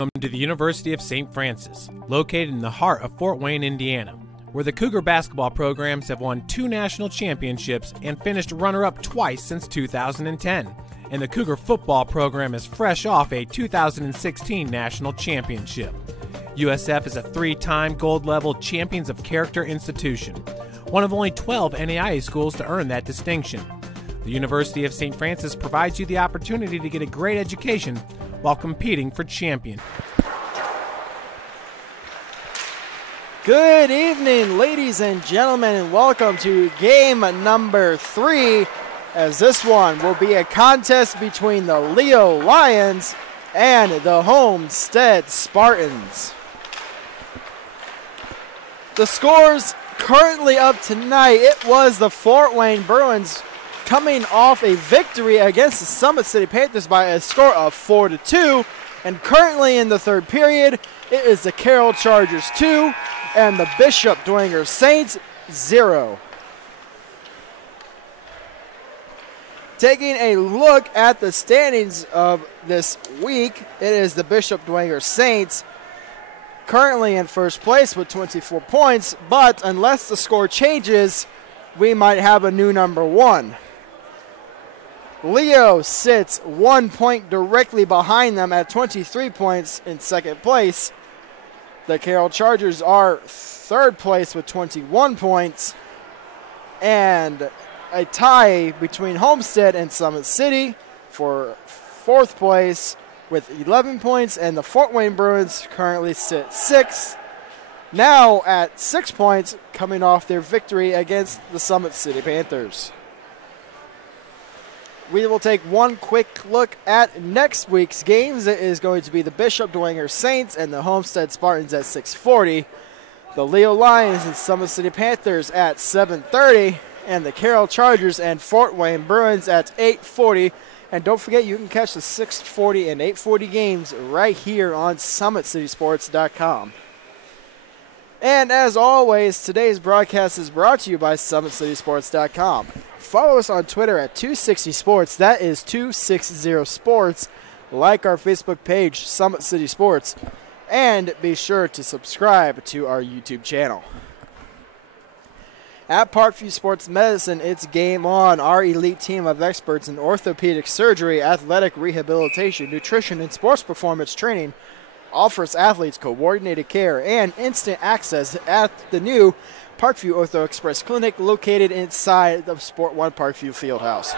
Welcome to the University of St. Francis, located in the heart of Fort Wayne, Indiana, where the Cougar basketball programs have won 2 national championships and finished runner-up twice since 2010. And the Cougar football program is fresh off a 2016 national championship. USF is a 3-time gold-level Champions of Character institution, one of only 12 NAIA schools to earn that distinction. The University of St. Francis provides you the opportunity to get a great education while competing for champion. Good evening, ladies and gentlemen, and welcome to game number 3, as this one will be a contest between the Leo Lions and the Homestead Spartans. The scores currently up tonight, it was the Fort Wayne Bruins coming off a victory against the Summit City Panthers by a score of 4-2. And currently in the third period, it is the Carroll Chargers 2 and the Bishop Dwenger Saints 0. Taking a look at the standings of this week, it is the Bishop Dwenger Saints currently in first place with 24 points, but unless the score changes, we might have a new number 1. Leo sits 1 point directly behind them at 23 points in second place. The Carroll Chargers are third place with 21 points. And a tie between Homestead and Summit City for fourth place with 11 points. And the Fort Wayne Bruins currently sit 6th, now at 6 points, coming off their victory against the Summit City Panthers. We will take one quick look at next week's games. It is going to be the Bishop Dwenger Saints and the Homestead Spartans at 6:40, the Leo Lions and Summit City Panthers at 7:30, and the Carroll Chargers and Fort Wayne Bruins at 8:40. And don't forget, you can catch the 6:40 and 8:40 games right here on SummitCitySports.com. And as always, today's broadcast is brought to you by SummitCitySports.com. Follow us on Twitter at 260sports. That is 260sports. Like our Facebook page, Summit City Sports. And be sure to subscribe to our YouTube channel. At Parkview Sports Medicine, it's game on. Our elite team of experts in orthopedic surgery, athletic rehabilitation, nutrition, and sports performance training offers athletes coordinated care and instant access at the new Parkview Ortho Express Clinic located inside the Sport One Parkview Fieldhouse.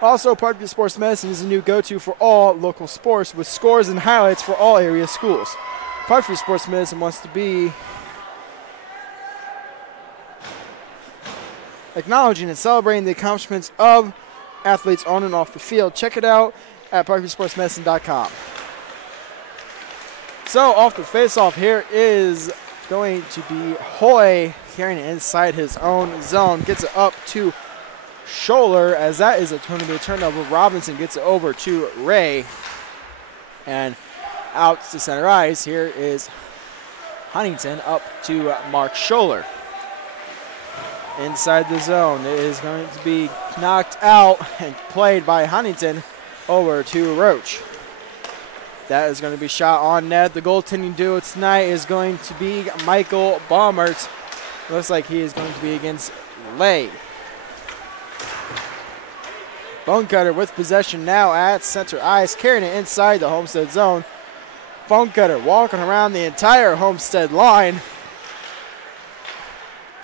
Also, Parkview Sports Medicine is a new go-to for all local sports with scores and highlights for all area schools. Parkview Sports Medicine wants to be acknowledging and celebrating the accomplishments of athletes on and off the field. Check it out at parkviewsportsmedicine.com. So off the face-off here is going to be Hoy carrying it inside his own zone. Gets it up to Scholler as that is going to be a turnover. Robinson gets it over to Ray. And out to center ice. Here is Huntington up to Mark Scholler. Inside the zone. It is going to be knocked out and played by Huntington over to Roach. That is going to be shot on net. The goaltending duo tonight is going to be Michael Baumert. Looks like he is going to be against Lay. Bonecutter with possession now at center ice, carrying it inside the Homestead zone. Bonecutter walking around the entire Homestead line.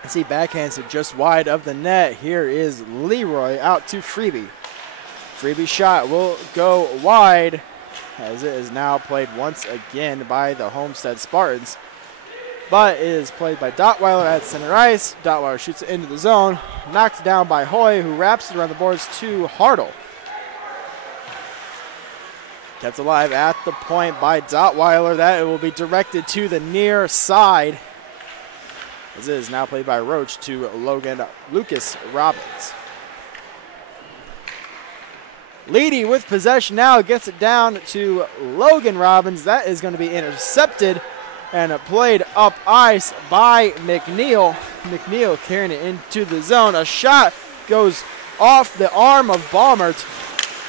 As he backhands it just wide of the net. Here is Leroy out to Freebie. Freebie shot will go wide, as it is now played once again by the Homestead Spartans. But it is played by Dotweiler at center ice. Dotweiler shoots it into the zone. Knocked down by Hoy, who wraps it around the boards to Hartle. Kept alive at the point by Dotweiler. That will be directed to the near side, as it is now played by Roach to Lucas Robbins. Leedy with possession now gets it down to Logan Robbins. That is going to be intercepted and played up ice by McNeil. McNeil carrying it into the zone. A shot goes off the arm of Baumert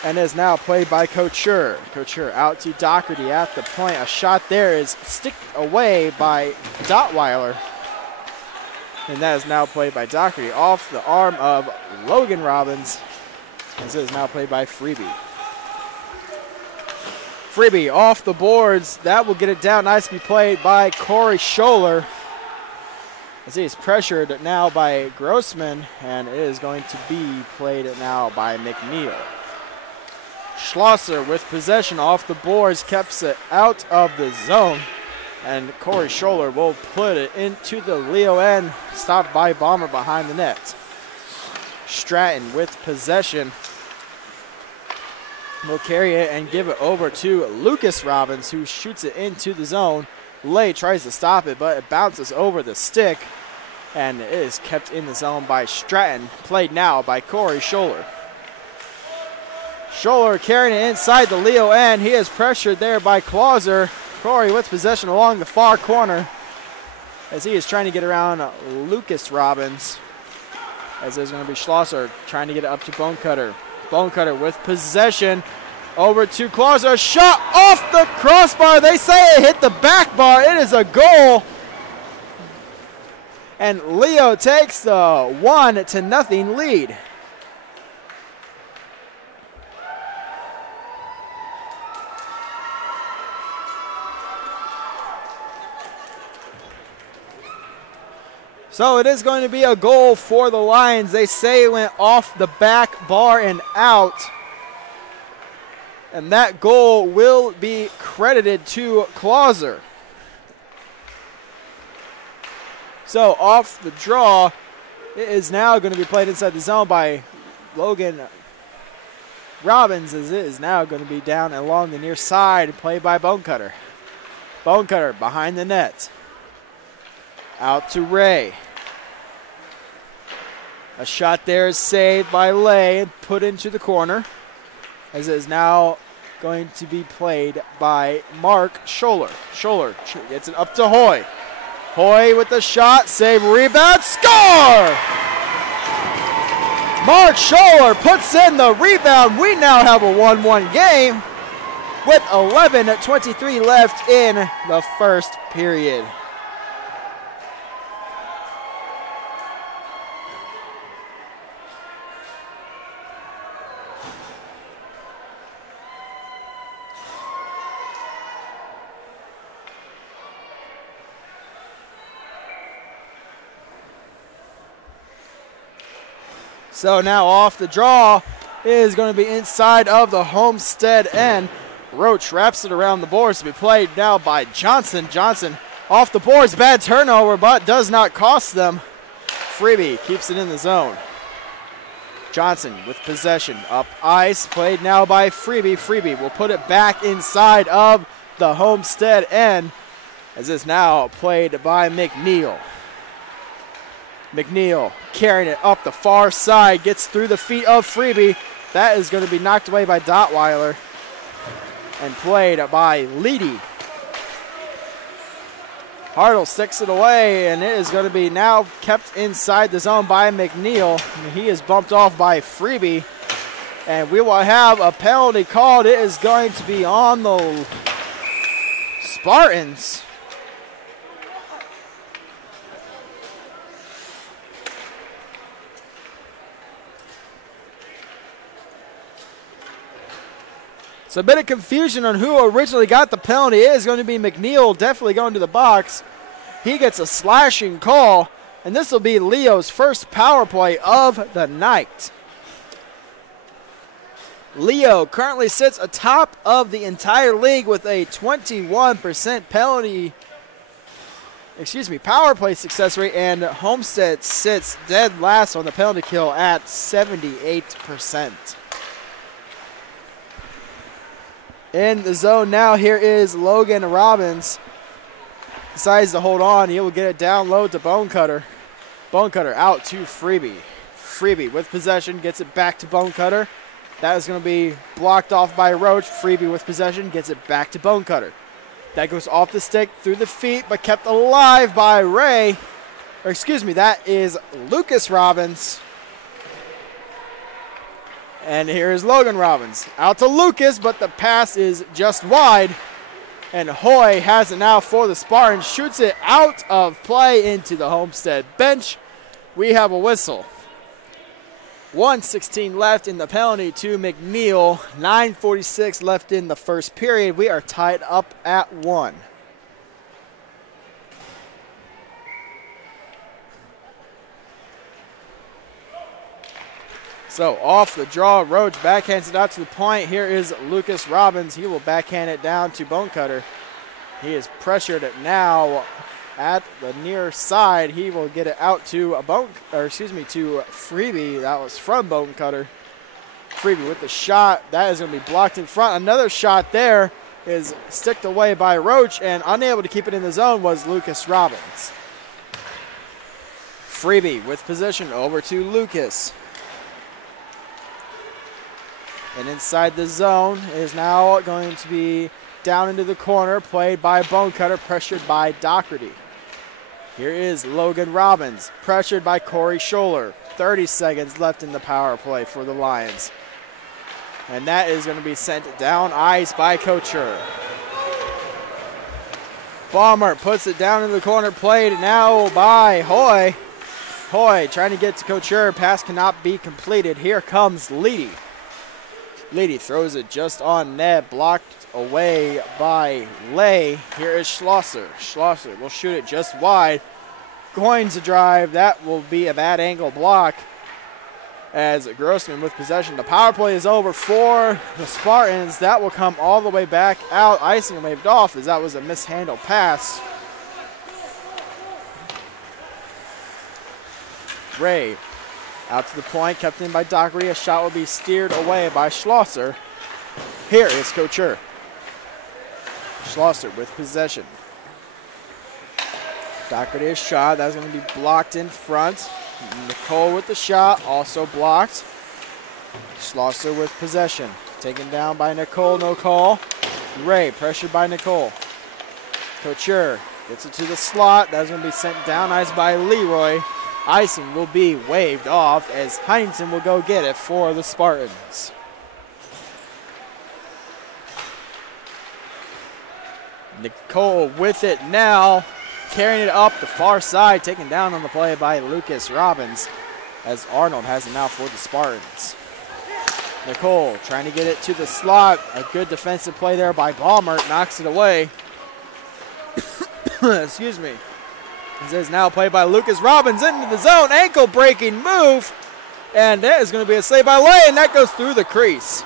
and is now played by Couture. Couture out to Doherty at the point. A shot there is sticked away by Dotweiler. And that is now played by Doherty off the arm of Logan Robbins. This is now played by Freebie. Freebie off the boards. That will get it down. Nicely played by Corey Scholler. As he is pressured now by Grossman, and it is going to be played now by McNeil. Schlosser with possession off the boards, keeps it out of the zone, and Corey Scholler will put it into the Leo end, stopped by Bomber behind the net. Stratton with possession will carry it and give it over to Lucas Robbins, who shoots it into the zone. Lay tries to stop it, but it bounces over the stick, and it is kept in the zone by Stratton, played now by Corey Scholler. Scholler carrying it inside the Leo end. He is pressured there by Clauser. Corey with possession along the far corner as he is trying to get around Lucas Robbins. As there's going to be Schlosser trying to get it up to Bonecutter. Bonecutter with possession over to Clauser. Shot off the crossbar. They say it hit the back bar. It is a goal. And Leo takes the 1-0 lead. So it is going to be a goal for the Lions. They say it went off the back bar and out. And that goal will be credited to Clauser. So off the draw, it is now going to be played inside the zone by Logan Robbins, as it is now going to be down along the near side, played by Bonecutter. Bonecutter behind the net. Out to Ray. A shot there is saved by Lay and put into the corner, as it is now going to be played by Mark Scholler. Scholler gets it up to Hoy. Hoy with the shot, save, rebound, score! Mark Scholler puts in the rebound. We now have a 1-1 game with 11:23 left in the first period. So now off the draw is going to be inside of the Homestead end. Roach wraps it around the boards to be played now by Johnson. Johnson off the boards, bad turnover, but does not cost them. Freebie keeps it in the zone. Johnson with possession up ice, played now by Freebie. Freebie will put it back inside of the Homestead end, as it's now played by McNeil. McNeil carrying it up the far side, gets through the feet of Freebie. That is going to be knocked away by Dotweiler and played by Leedy. Hartle sticks it away, and it is going to be now kept inside the zone by McNeil. He is bumped off by Freebie, and we will have a penalty called. It is going to be on the Spartans. So a bit of confusion on who originally got the penalty. It is going to be McNeil, definitely going to the box. He gets a slashing call, and this will be Leo's first power play of the night. Leo currently sits atop of the entire league with a 21% power play success rate, and Homestead sits dead last on the penalty kill at 78%. In the zone now, here is Logan Robbins. Decides to hold on. He will get it down low to Bonecutter. Bonecutter out to Freebie. Freebie with possession, gets it back to Bonecutter. That is going to be blocked off by Roach. Freebie with possession, gets it back to Bonecutter. That goes off the stick, through the feet, but kept alive by Ray. Or excuse me, that is Lucas Robbins. And here's Logan Robbins. Out to Lucas, but the pass is just wide. And Hoy has it now for the Spartans. Shoots it out of play into the Homestead bench. We have a whistle. 1:16 left in the penalty to McNeil. 9:46 left in the first period. We are tied up at 1. So off the draw, Roach backhands it out to the point. Here is Lucas Robbins. He will backhand it down to Bonecutter. He is pressured now at the near side. He will get it out to to Freebie. That was from Bonecutter. Freebie with the shot. That is going to be blocked in front. Another shot there is sticked away by Roach, and unable to keep it in the zone was Lucas Robbins. Freebie with possession over to Lucas. And inside the zone is now going to be down into the corner, played by Bonecutter, pressured by Doherty. Here is Logan Robbins, pressured by Corey Scholler. 30 seconds left in the power play for the Lions. And that is going to be sent down ice by Couture. Balmer puts it down in the corner, played now by Hoy. Hoy trying to get to Couture, pass cannot be completed. Here comes Leedy. Leedy throws it just on net, blocked away by Lay. Here is Schlosser. Schlosser will shoot it just wide. Going to drive. That will be a bad angle block as Grossman with possession. The power play is over for the Spartans. That will come all the way back out. Icing waved off as that was a mishandled pass. Ray out to the point, kept in by Doherty. A shot will be steered away by Schlosser. Here is Couture. Schlosser with possession. Doherty's shot, that's going to be blocked in front. Nicole with the shot, also blocked. Schlosser with possession. Taken down by Nicole, no call. Ray pressured by Nicole. Couture gets it to the slot. That's going to be sent down ice by Leroy. Icing will be waved off as Huntington will go get it for the Spartans. Nicole with it now, carrying it up the far side, taken down on the play by Lucas Robbins as Arnold has it now for the Spartans. Nicole trying to get it to the slot. A good defensive play there by Baumert, knocks it away. Excuse me. This is now played by Lucas Robbins into the zone. Ankle breaking move. And that is going to be a save by Lay, and that goes through the crease.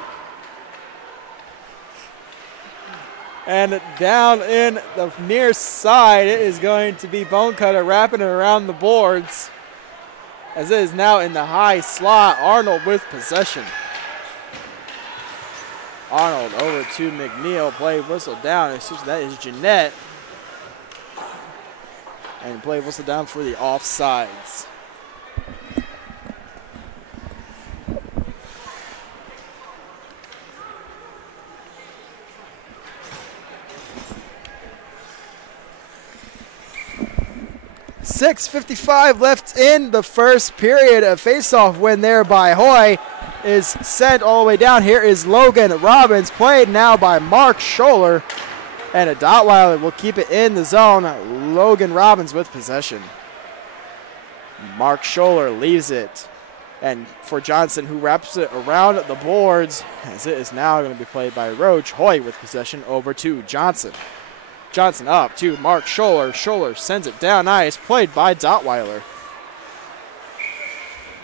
And down in the near side, it is going to be Bonecutter wrapping it around the boards. As it is now in the high slot. Arnold with possession. Arnold over to McNeil. Play whistle down. Excuse me, that is Jeanette. And play whistle down for the offsides. .6:55 left in the first period. A face-off win there by Hoy is sent all the way down. Here is Logan Robbins, played now by Mark Scholler. And a Dotweiler will keep it in the zone. Logan Robbins with possession. Mark Scholler leaves it. And for Johnson, who wraps it around the boards, as it is now going to be played by Roach. Hoy with possession over to Johnson. Johnson up to Mark Scholler. Scholler sends it down ice, played by Dotweiler.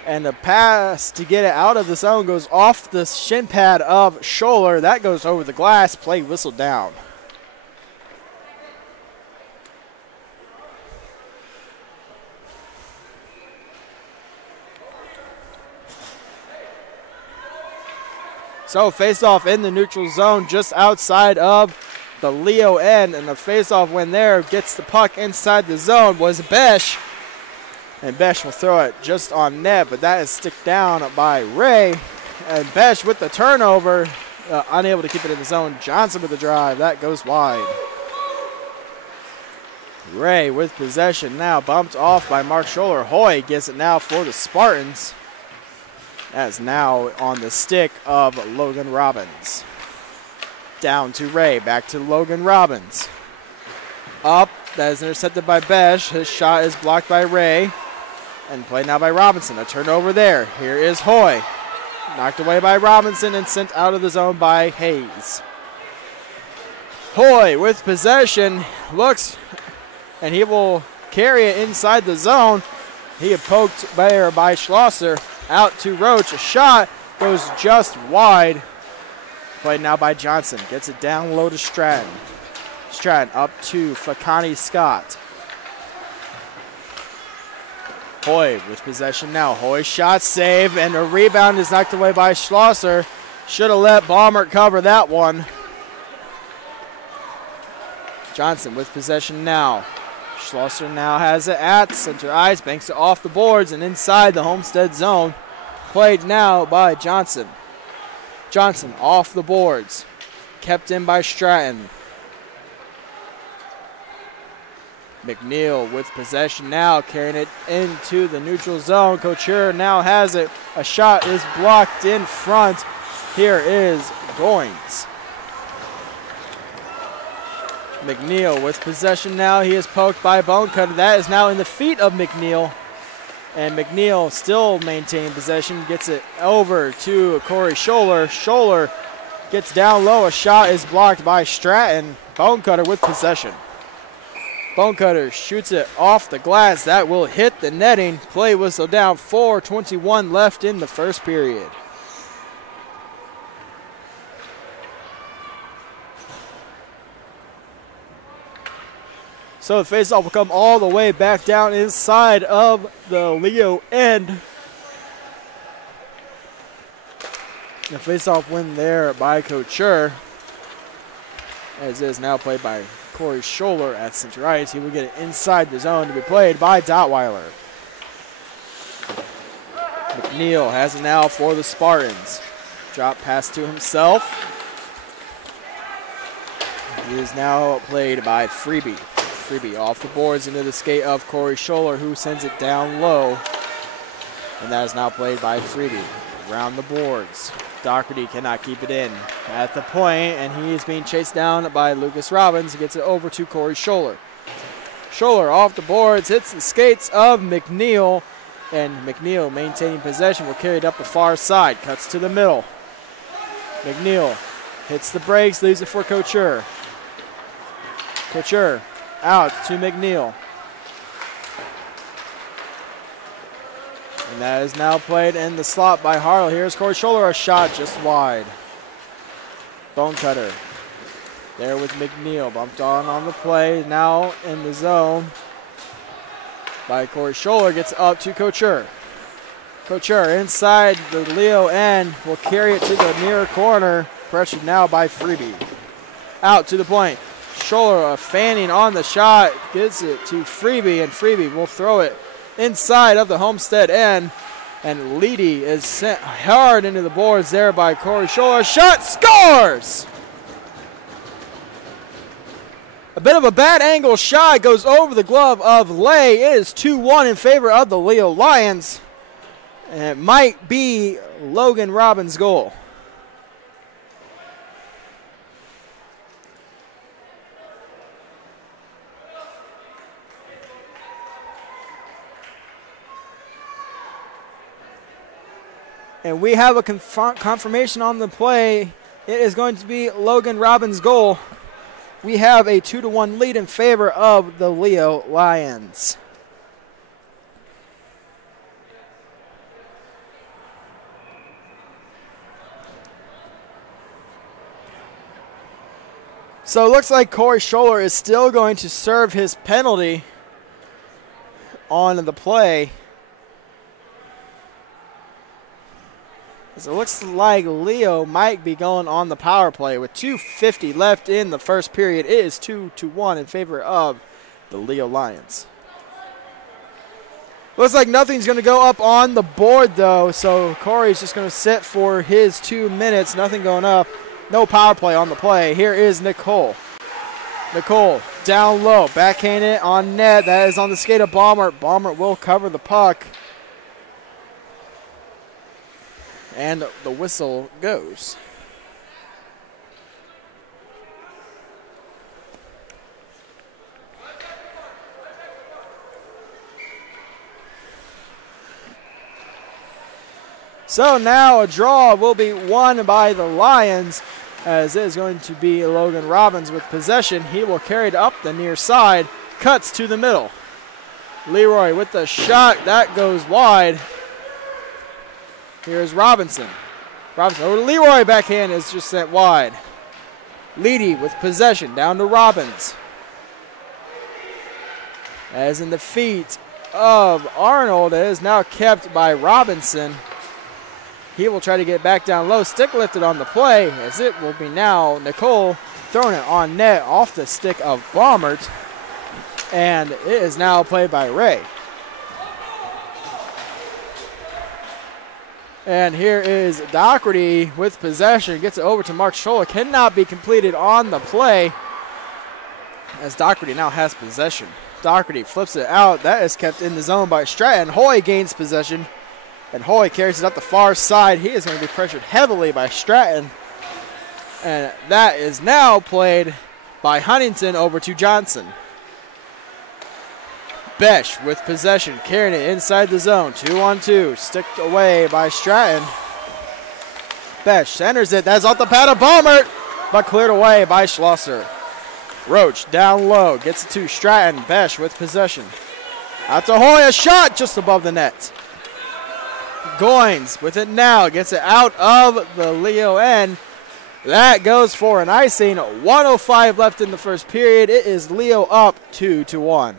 And the pass to get it out of the zone goes off the shin pad of Scholler. That goes over the glass. Play whistled down. So face-off in the neutral zone just outside of the Leo end. And the face-off win there gets the puck inside the zone was Besh. And Besh will throw it just on net, but that is sticked down by Ray. And Besh with the turnover, unable to keep it in the zone. Johnson with the drive, that goes wide. Ray with possession now, bumped off by Mark Scholler. Hoy gets it now for the Spartans. That is now on the stick of Logan Robbins. Down to Ray, back to Logan Robbins. Up, that is intercepted by Besh. His shot is blocked by Ray. And played now by Robinson. A turnover there. Here is Hoy. Knocked away by Robinson and sent out of the zone by Hayes. Hoy with possession. Looks, and he will carry it inside the zone. He had poked there by Schlosser. Out to Roach. A shot goes just wide. Played now by Johnson. Gets it down low to Stratton. Stratton up to Fakani Scott. Hoy with possession now. Hoy shot save, and a rebound is knocked away by Schlosser. Should have let Baumert cover that one. Johnson with possession now. Schlosser now has it at center ice, banks it off the boards and inside the Homestead zone. Played now by Johnson. Johnson off the boards. Kept in by Stratton. McNeil with possession now, carrying it into the neutral zone. Couture now has it. A shot is blocked in front. Here is Goins. McNeil with possession now. He is poked by Bonecutter. That is now in the feet of McNeil. And McNeil still maintaining possession. Gets it over to Corey Scholler. Scholler gets down low. A shot is blocked by Stratton. Bonecutter with possession. Bonecutter shoots it off the glass. That will hit the netting. Play whistle down. 4:21 left in the first period. So the faceoff will come all the way back down inside of the Leo end. The faceoff win there by Couture. As it is now played by Corey Scholler at center ice. He will get it inside the zone to be played by Dottweiler. McNeil has it now for the Spartans. Drop pass to himself. He is now played by Freebie. Freebie off the boards into the skate of Corey Scholler, who sends it down low. And that is now played by Freebie. Around the boards. Doherty cannot keep it in at the point, and he is being chased down by Lucas Robbins. He gets it over to Corey Scholler. Scholler off the boards, hits the skates of McNeil, and McNeil maintaining possession will carry it up the far side. Cuts to the middle. McNeil hits the brakes, leaves it for Couture. Couture out to McNeil. And that is now played in the slot by Harlow. Here's Corey Scholler, a shot just wide. Bonecutter there with McNeil. Bumped on the play. Now in the zone by Corey Scholler. Gets up to Couture. Couture inside the Leo end. Will carry it to the near corner. Pressured now by Freebie. Out to the point. Scholler fanning on the shot. Gets it to Freebie, and Freebie will throw it inside of the Homestead end, and Leedy is sent hard into the boards there by Corey Scholler. Shot scores! A bit of a bad angle shot goes over the glove of Lay. It is 2-1 in favor of the Leo Lions, and it might be Logan Robbins' goal. And we have a confirmation on the play. It is going to be Logan Robbins' goal. We have a 2-1 lead in favor of the Leo Lions. So it looks like Corey Scholler is still going to serve his penalty on the play. So it looks like Leo might be going on the power play with 2:50 left in the first period. It is 2-1 in favor of the Leo Lions. Looks like nothing's going to go up on the board, though, so Corey's just going to sit for his 2 minutes. Nothing going up. No power play on the play. Here is Nicole. Nicole down low. Backhanded on net. That is on the skate of Baumert. Baumert will cover the puck. And the whistle goes. So now a draw will be won by the Lions, as it is going to be Logan Robbins with possession. He will carry it up the near side, cuts to the middle. Leroy with the shot, that goes wide. Here's Robinson. Robinson over to Leroy, backhand is just sent wide. Leedy with possession, down to Robbins. As in the feet of Arnold, it is now kept by Robinson. He will try to get back down low, stick lifted on the play, as it will be now Nicole throwing it on net off the stick of Baumert. And it is now played by Ray. And here is Doherty with possession, gets it over to Mark Scholler, cannot be completed on the play, as Doherty now has possession. Doherty flips it out, that is kept in the zone by Stratton. Hoy gains possession. And Hoy carries it up the far side. He is going to be pressured heavily by Stratton. And that is now played by Huntington over to Johnson. Besh with possession, carrying it inside the zone. 2-on-2, sticked away by Stratton. Besh centers it. That's off the pad of Baumert, but cleared away by Schlosser. Roach down low, gets it to Stratton. Besh with possession. Out to Hoy, a shot just above the net. Goins with it now, gets it out of the Leo end. That goes for an icing. 1:05 left in the first period. It is Leo up 2-1.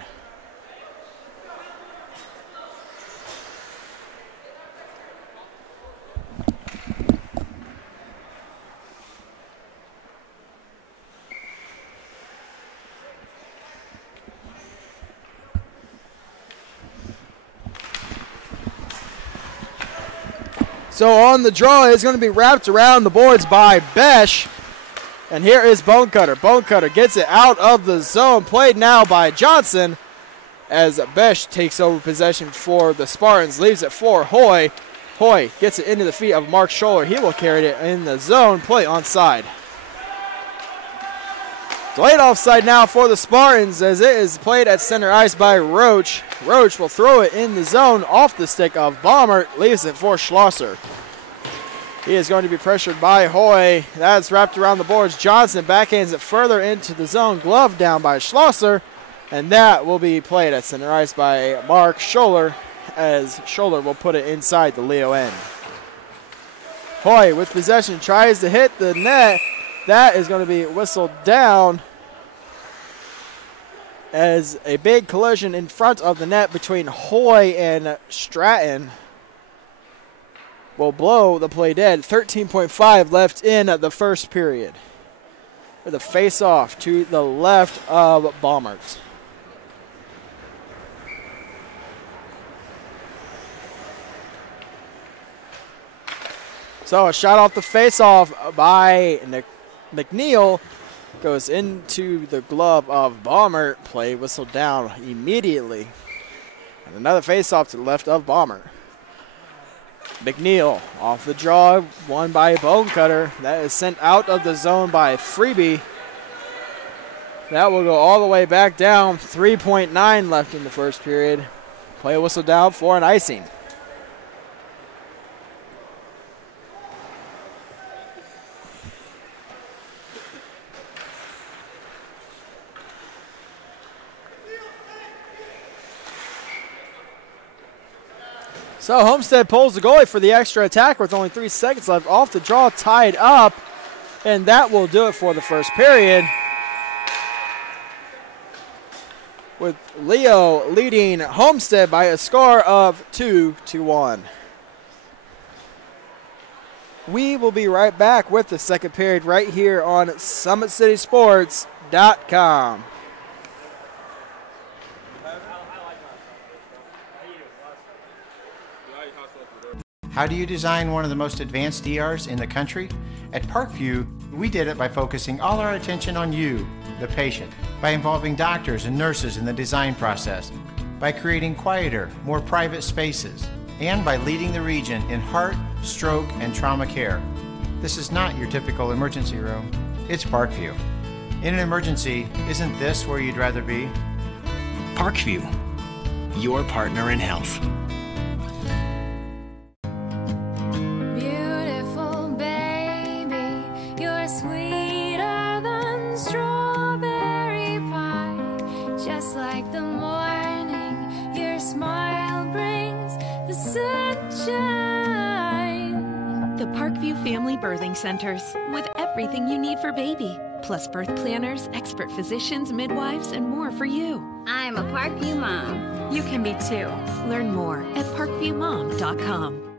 So on the draw, it's going to be wrapped around the boards by Besh. And here is Bonecutter. Bonecutter gets it out of the zone. Played now by Johnson, as Besh takes over possession for the Spartans. Leaves it for Hoy. Hoy gets it into the feet of Mark Scholler. He will carry it in the zone. Play onside. Delayed offside now for the Spartans, as it is played at center ice by Roach. Roach will throw it in the zone off the stick of Baumert. Leaves it for Schlosser. He is going to be pressured by Hoy. That's wrapped around the boards. Johnson backhands it further into the zone. Glove down by Schlosser. And that will be played at center ice by Mark Scholler, as Scholler will put it inside the Leo end. Hoy with possession tries to hit the net. That is going to be whistled down, as a big collision in front of the net between Hoy and Stratton will blow the play dead. 13.5 left in the first period. With a face-off to the left of Baumert. So a shot off the face-off by McNeil goes into the glove of Baumert. Play whistled down immediately. And another face-off to the left of Baumert. McNeil off the draw, won by Bonecutter. That is sent out of the zone by Freebie. That will go all the way back down. 3.9 left in the first period. Play whistled down for an icing. So Homestead pulls the goalie for the extra attack with only 3 seconds left. Off the draw, tied up. And that will do it for the first period, with Leo leading Homestead by a score of 2-1. We will be right back with the second period right here on SummitCitySports.com. How do you design one of the most advanced ERs in the country? At Parkview, we did it by focusing all our attention on you, the patient, by involving doctors and nurses in the design process, by creating quieter, more private spaces, and by leading the region in heart, stroke, and trauma care. This is not your typical emergency room. It's Parkview. In an emergency, isn't this where you'd rather be? Parkview, your partner in health. Beautiful baby, you're sweeter than strawberry pie. Just like the morning, your smile brings the sunshine. The Parkview Family Birthing Centers, with everything you need for baby, plus birth planners, expert physicians, midwives, and more for you. I'm a Parkview mom. You can be too. Learn more at parkviewmom.com.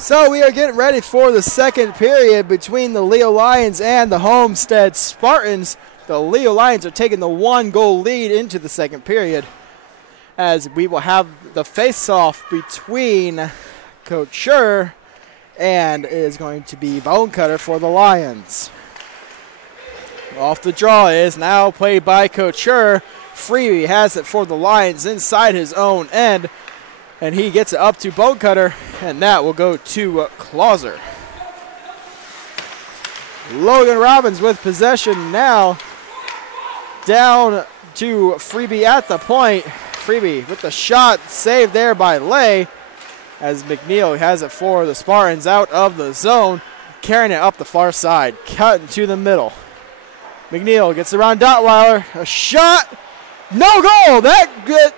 So we are getting ready for the second period between the Leo Lions and the Homestead Spartans. The Leo Lions are taking the 1-goal lead into the second period, as we will have the face-off between Couture and it is going to be Bone Cutter for the Lions. Off the draw is now played by Couture. Freebie has it for the Lions inside his own end, and he gets it up to Bone Cutter, and that will go to Clauser. Logan Robbins with possession now. Down to Freebie at the point. Freebie with the shot saved there by Lay, as McNeil has it for the Spartans out of the zone, carrying it up the far side, cutting to the middle. McNeil gets around Dotweiler. A shot. No goal. That good.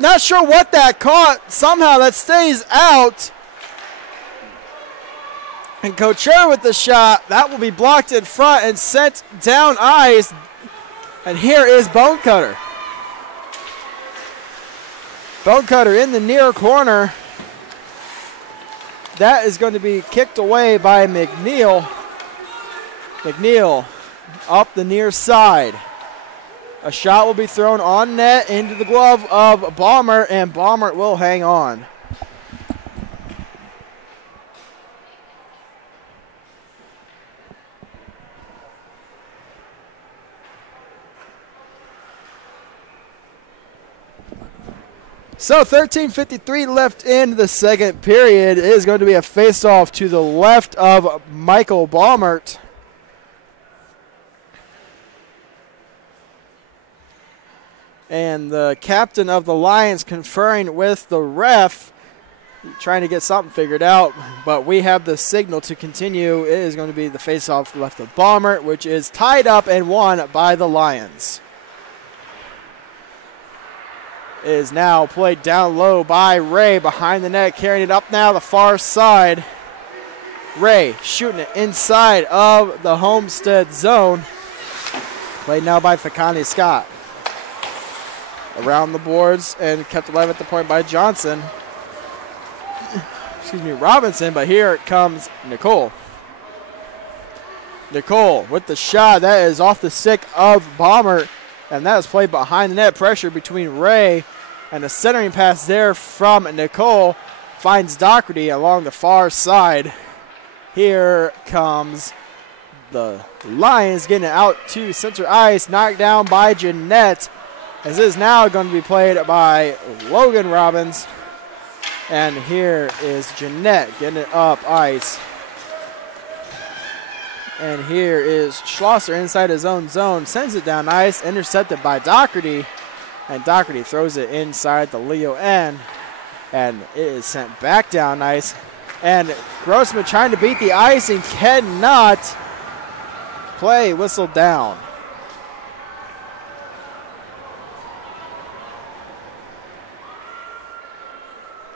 Not sure what that caught. Somehow that stays out. And Couture with the shot. That will be blocked in front and sent down ice. And here is Bone Cutter. Bone Cutter in the near corner. That is going to be kicked away by McNeil. McNeil up the near side. A shot will be thrown on net into the glove of Balmer, and Balmer will hang on. So 13:53 left in the second period. It is going to be a face-off to the left of Michael Balmert. And the captain of the Lions conferring with the ref, trying to get something figured out. But we have the signal to continue. It is going to be the face-off left of Balmer, which is tied up and won by the Lions. It is now played down low by Ray behind the net, carrying it up now the far side. Ray shooting it inside of the Homestead zone. Played now by Fakani Scott. Around the boards and kept alive at the point by Johnson. Robinson, but here comes Nicole. Nicole with the shot. That is off the stick of Balmer, and that is played behind the net. Pressure between Ray and a centering pass there from Nicole. Finds Doherty along the far side. Here comes the Lions getting it out to center ice. Knocked down by Jeanette. As it is now going to be played by Logan Robbins. And here is Jeanette getting it up ice. And here is Schlosser inside his own zone. Sends it down ice. Intercepted by Doherty. And Doherty throws it inside the Leo end. And it is sent back down ice. And Grossman trying to beat the ice and cannot. Play whistled down.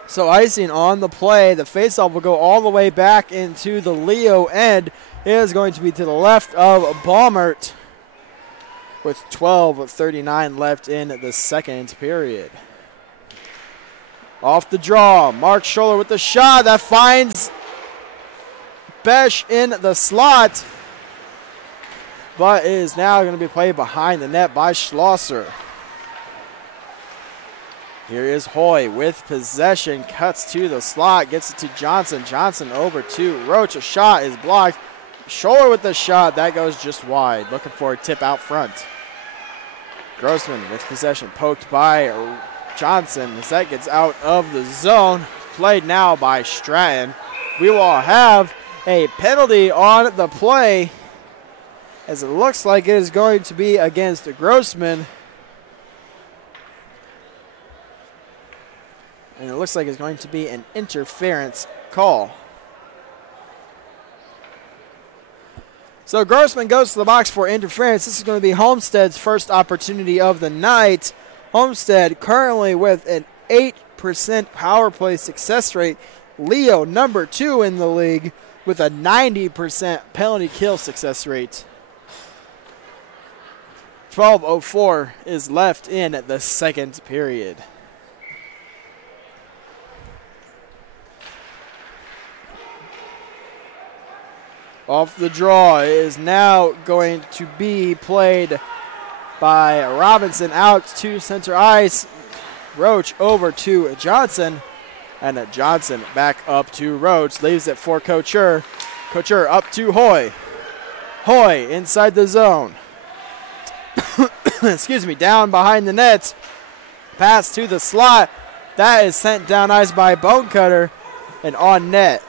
So icing on the play. The faceoff will go all the way back into the Leo end. It is going to be to the left of Balmert with 12:39 left in the second period. Off the draw, Mark Scholler with the shot that finds Besh in the slot, but it is now going to be played behind the net by Schlosser. Here is Hoy with possession, cuts to the slot, gets it to Johnson. Johnson over to Roach. A shot is blocked. Scholler with the shot. That goes just wide. Looking for a tip out front. Grossman with possession, poked by Johnson as that gets out of the zone. Played now by Stratton. We will have a penalty on the play, as it looks like it is going to be against Grossman. And it looks like it's going to be an interference call. So Grossman goes to the box for interference. This is going to be Homestead's first opportunity of the night. Homestead currently with an 8% power play success rate. Leo, number 2 in the league, with a 90% penalty kill success rate. 12:04 is left in the second period. Off the draw is now going to be played by Robinson out to center ice. Roach over to Johnson. And Johnson back up to Roach. Leaves it for Couture. Couture up to Hoy. Hoy inside the zone. Excuse me, down behind the net. Pass to the slot. That is sent down ice by Bonecutter and on net.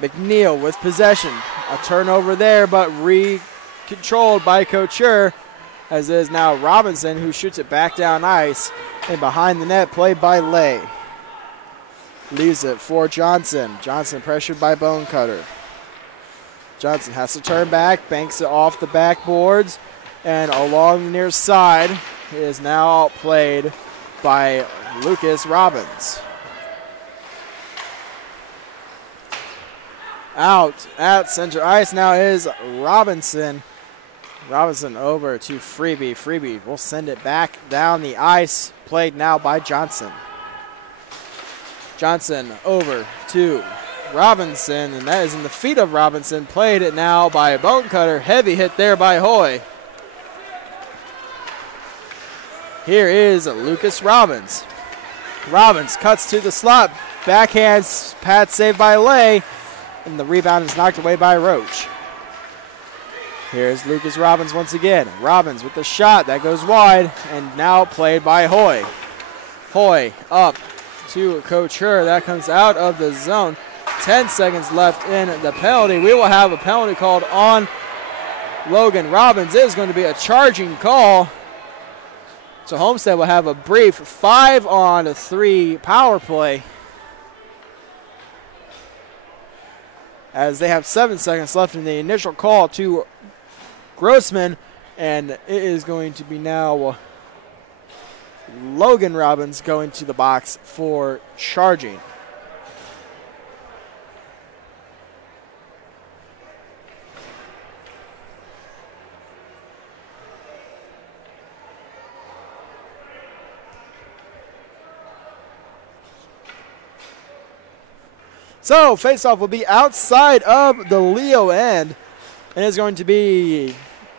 McNeil with possession. A turnover there, but controlled by Couture, as it is now Robinson who shoots it back down ice. And behind the net, played by Lay. Leaves it for Johnson. Johnson pressured by Bonecutter. Johnson has to turn back, banks it off the backboards, and along the near side is now played by Lucas Robbins. Out at center ice now is Robinson. Robinson over to Freebie. Freebie will send it back down the ice. Played now by Johnson. Johnson over to Robinson, and that is in the feet of Robinson. Played it now by Bonecutter. Heavy hit there by Hoy. Here is Lucas Robbins. Robbins cuts to the slot. Backhand pad saved by Lay. And the rebound is knocked away by Roach. Here's Lucas Robbins once again. Robbins with the shot. That goes wide. And now played by Hoy. Hoy up to Couture. That comes out of the zone. 10 seconds left in the penalty. We will have a penalty called on Logan Robbins. It is going to be a charging call. So Homestead will have a brief 5-on-3 power play, as they have 7 seconds left in the initial call to Grossman, and it is going to be now Logan Robbins going to the box for charging. So, faceoff will be outside of the Leo end, and it's going to be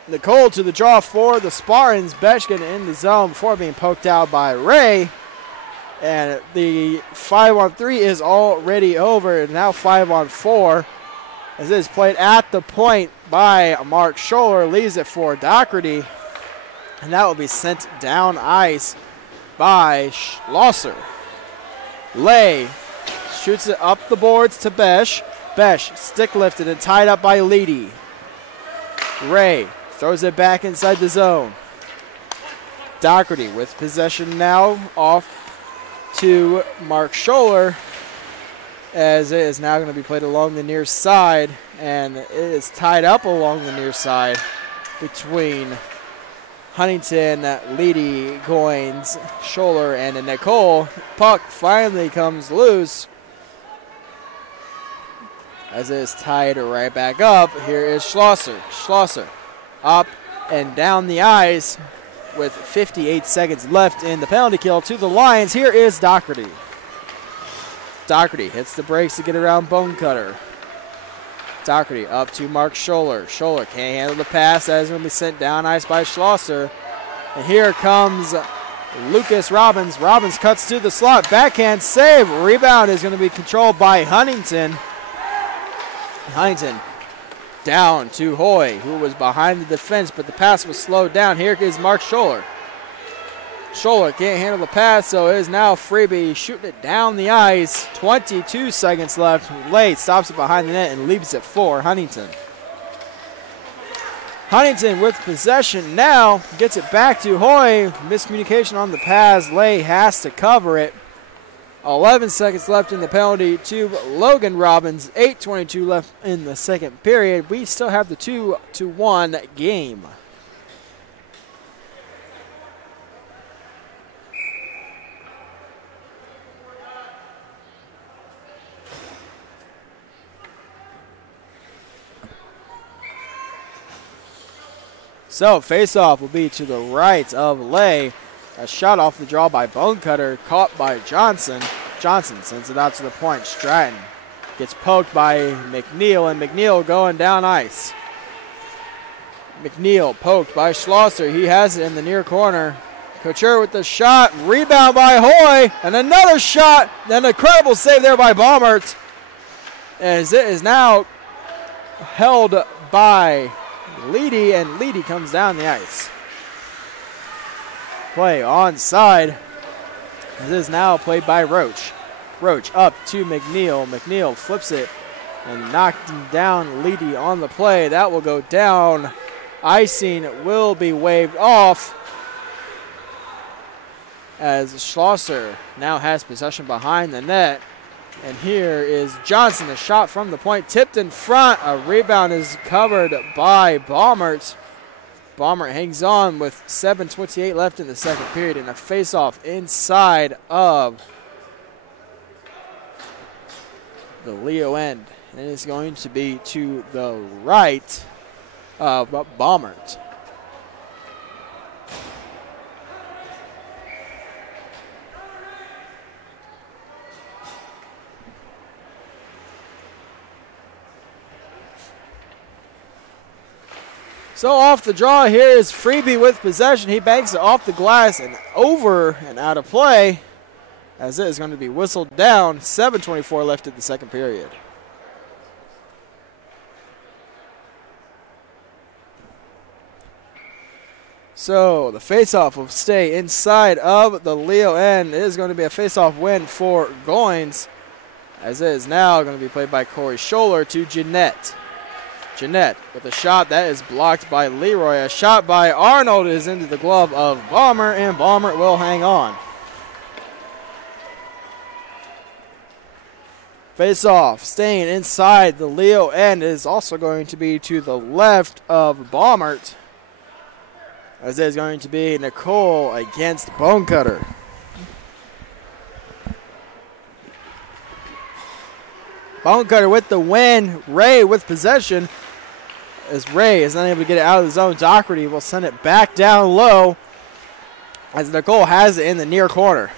Nicole to the draw for the Spartans. Beshkin in the zone before being poked out by Ray. And the 5-on-3 is already over, and now 5-on-4, as it is played at the point by Mark Scholler. Leaves it for Doherty, and that will be sent down ice by Schlosser. Lay shoots it up the boards to Besh. Besh stick lifted and tied up by Leedy. Ray throws it back inside the zone. Doherty with possession now off to Mark Scholler, as it is now going to be played along the near side, and it is tied up along the near side between Huntington, Leedy, Goins, Scholler, and Nicole. Puck finally comes loose, as it is tied right back up. Here is Schlosser. Schlosser up and down the ice, with 58 seconds left in the penalty kill to the Lions. Here is Doherty. Doherty hits the brakes to get around Bonecutter. Doherty up to Mark Scholler. Scholler can't handle the pass. That is going to be sent down ice by Schlosser. And here comes Lucas Robbins. Robbins cuts to the slot. Backhand save. Rebound is going to be controlled by Huntington. Huntington down to Hoy, who was behind the defense, but the pass was slowed down. Here is Mark Scholler. Scholler can't handle the pass, so it is now Freebie shooting it down the ice. 22 seconds left. Late stops it behind the net and leaves it for Huntington. Huntington with possession now, gets it back to Hoy. Miscommunication on the pass. Lay has to cover it. 11 seconds left in the penalty to Logan Robbins. 8:22 left in the second period. We still have the 2-1 game. So face-off will be to the right of Lay. A shot off the draw by Bonecutter, caught by Johnson. Johnson sends it out to the point. Stratton gets poked by McNeil, and McNeil going down ice. McNeil poked by Schlosser. He has it in the near corner. Couture with the shot. Rebound by Hoy, and another shot. An incredible save there by Baumert. As it is now held by Leedy, and Leedy comes down the ice. Play onside. This is now played by Roach. Roach up to McNeil. McNeil flips it and knocked down Leedy on the play. That will go down. Icing will be waved off as Schlosser now has possession behind the net. And here is Johnson, a shot from the point, tipped in front. A rebound is covered by Baumert. Baumert hangs on with 7:28 left in the second period, and a face-off inside of the Leo end. And it is going to be to the right of Baumert. So off the draw here is Freebie with possession. He banks it off the glass and over and out of play, as it is going to be whistled down. 7:24 left in the second period. So the faceoff will stay inside of the Leo end. It is going to be a faceoff win for Goins, as it is now going to be played by Corey Scholler to Jeanette. Jeanette with a shot that is blocked by Leroy. A shot by Arnold is into the glove of Balmer, and Balmer will hang on. Face off, staying inside the Leo end, is also going to be to the left of Baumert, as it is going to be Nicole against Bonecutter. Bonecutter with the win. Ray with possession, as Ray is unable to get it out of the zone. Doherty will send it back down low, as Nicole has it in the near corner.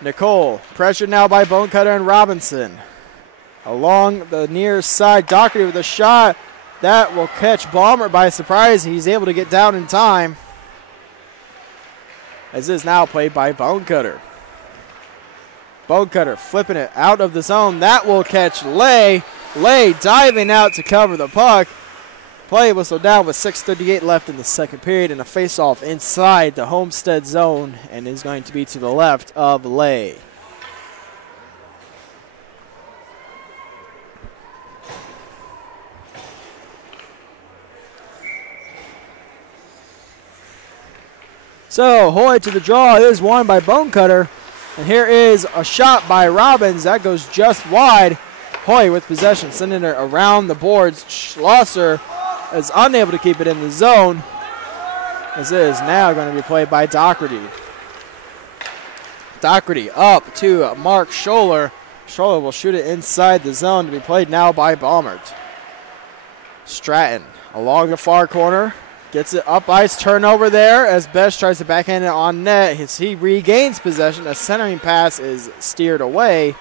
Nicole pressured now by Bonecutter and Robinson. Along the near side, Doherty with a shot that will catch Balmer by surprise. He's able to get down in time, as it is now played by Bonecutter. Bonecutter flipping it out of the zone. That will catch Lay. Lay diving out to cover the puck. Play whistled down with 6:38 left in the second period, and a face-off inside the Homestead zone, and is going to be to the left of Lay. So Hoy to the draw is won by Bonecutter. And here is a shot by Robbins. That goes just wide. Hoy with possession, sending it around the boards. Schlosser is unable to keep it in the zone, as it is now going to be played by Doherty. Doherty up to Mark Scholler. Scholler will shoot it inside the zone, to be played now by Baumert. Stratton along the far corner. Gets it up ice, turnover there as Besh tries to backhand it on net. As he regains possession, a centering pass is steered away,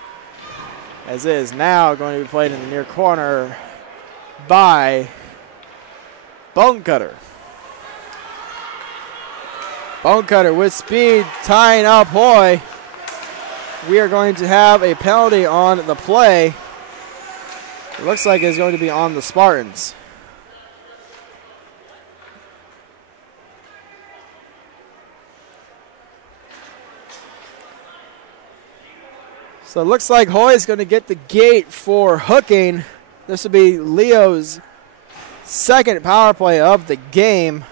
as it is now going to be played in the near corner by Bonecutter. Bonecutter with speed, tying up Hoy. We are going to have a penalty on the play. It looks like it's going to be on the Spartans. So it looks like Hoy is going to get the gate for hooking. This will be Leo's second power play of the game,